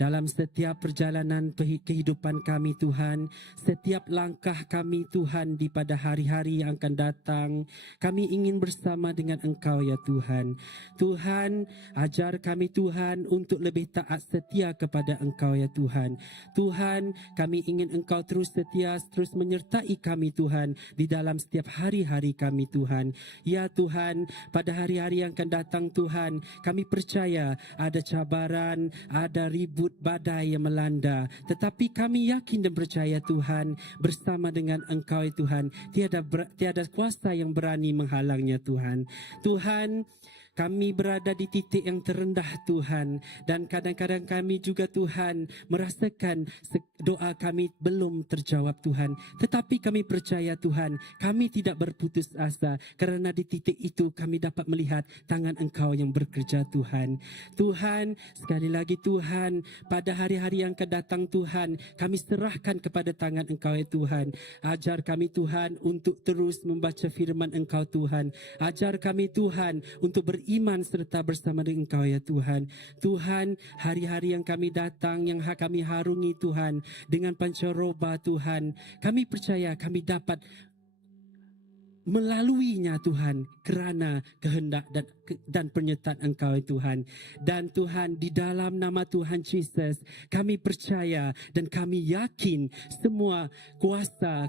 Dalam setiap perjalanan kehidupan kami Tuhan, setiap langkah kami Tuhan di pada hari-hari yang akan datang, kami ingin bersama dengan Engkau ya Tuhan. Tuhan, ajar kami Tuhan untuk lebih taat setia kepada Engkau ya Tuhan. Tuhan, kami ingin Engkau terus setia, terus menyertai kami Tuhan di dalam setiap hari-hari kami Tuhan. Ya Tuhan, pada hari-hari yang akan datang Tuhan, kami percaya ada cabaran, ada ribut badai yang melanda, tetapi kami yakin dan percaya Tuhan, bersama dengan Engkau Tuhan, tiada kuasa yang berani menghalangnya Tuhan. Tuhan, kami berada di titik yang terendah Tuhan, dan kadang-kadang kami juga Tuhan merasakan doa kami belum terjawab Tuhan. Tetapi kami percaya Tuhan, kami tidak berputus asa, kerana di titik itu kami dapat melihat tangan Engkau yang bekerja Tuhan. Tuhan, sekali lagi Tuhan, pada hari-hari yang akan datang Tuhan, kami serahkan kepada tangan Engkau ya Tuhan. Ajar kami Tuhan untuk terus membaca firman Engkau Tuhan. Ajar kami Tuhan untuk beriman serta bersama dengan Engkau ya Tuhan. Tuhan, hari-hari yang kami datang, yang kami harungi Tuhan, dengan pancaroba Tuhan, kami percaya kami dapat melaluinya Tuhan, kerana kehendak dan penyertaan Engkau ya Tuhan. Dan Tuhan, di dalam nama Tuhan Yesus, kami percaya dan kami yakin semua kuasa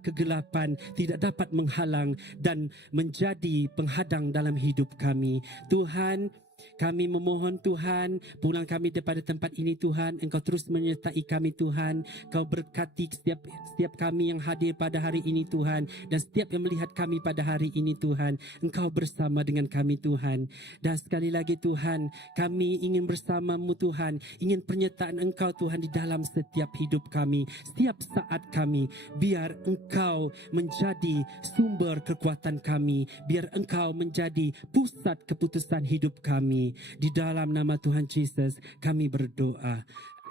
kegelapan tidak dapat menghalang dan menjadi penghadang dalam hidup kami. Tuhan, kami memohon Tuhan, pulang kami daripada tempat ini Tuhan, Engkau terus menyertai kami Tuhan. Kau berkati setiap kami yang hadir pada hari ini Tuhan, dan setiap yang melihat kami pada hari ini Tuhan. Engkau bersama dengan kami Tuhan. Dan sekali lagi Tuhan, kami ingin bersamamu Tuhan, ingin penyertaan Engkau Tuhan di dalam setiap hidup kami, setiap saat kami. Biar Engkau menjadi sumber kekuatan kami, biar Engkau menjadi pusat keputusan hidup kami. Di dalam nama Tuhan Yesus kami berdoa.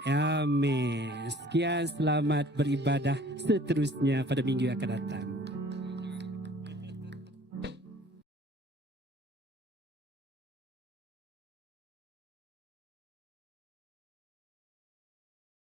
Amin. Sekian, selamat beribadah seterusnya pada minggu yang akan datang.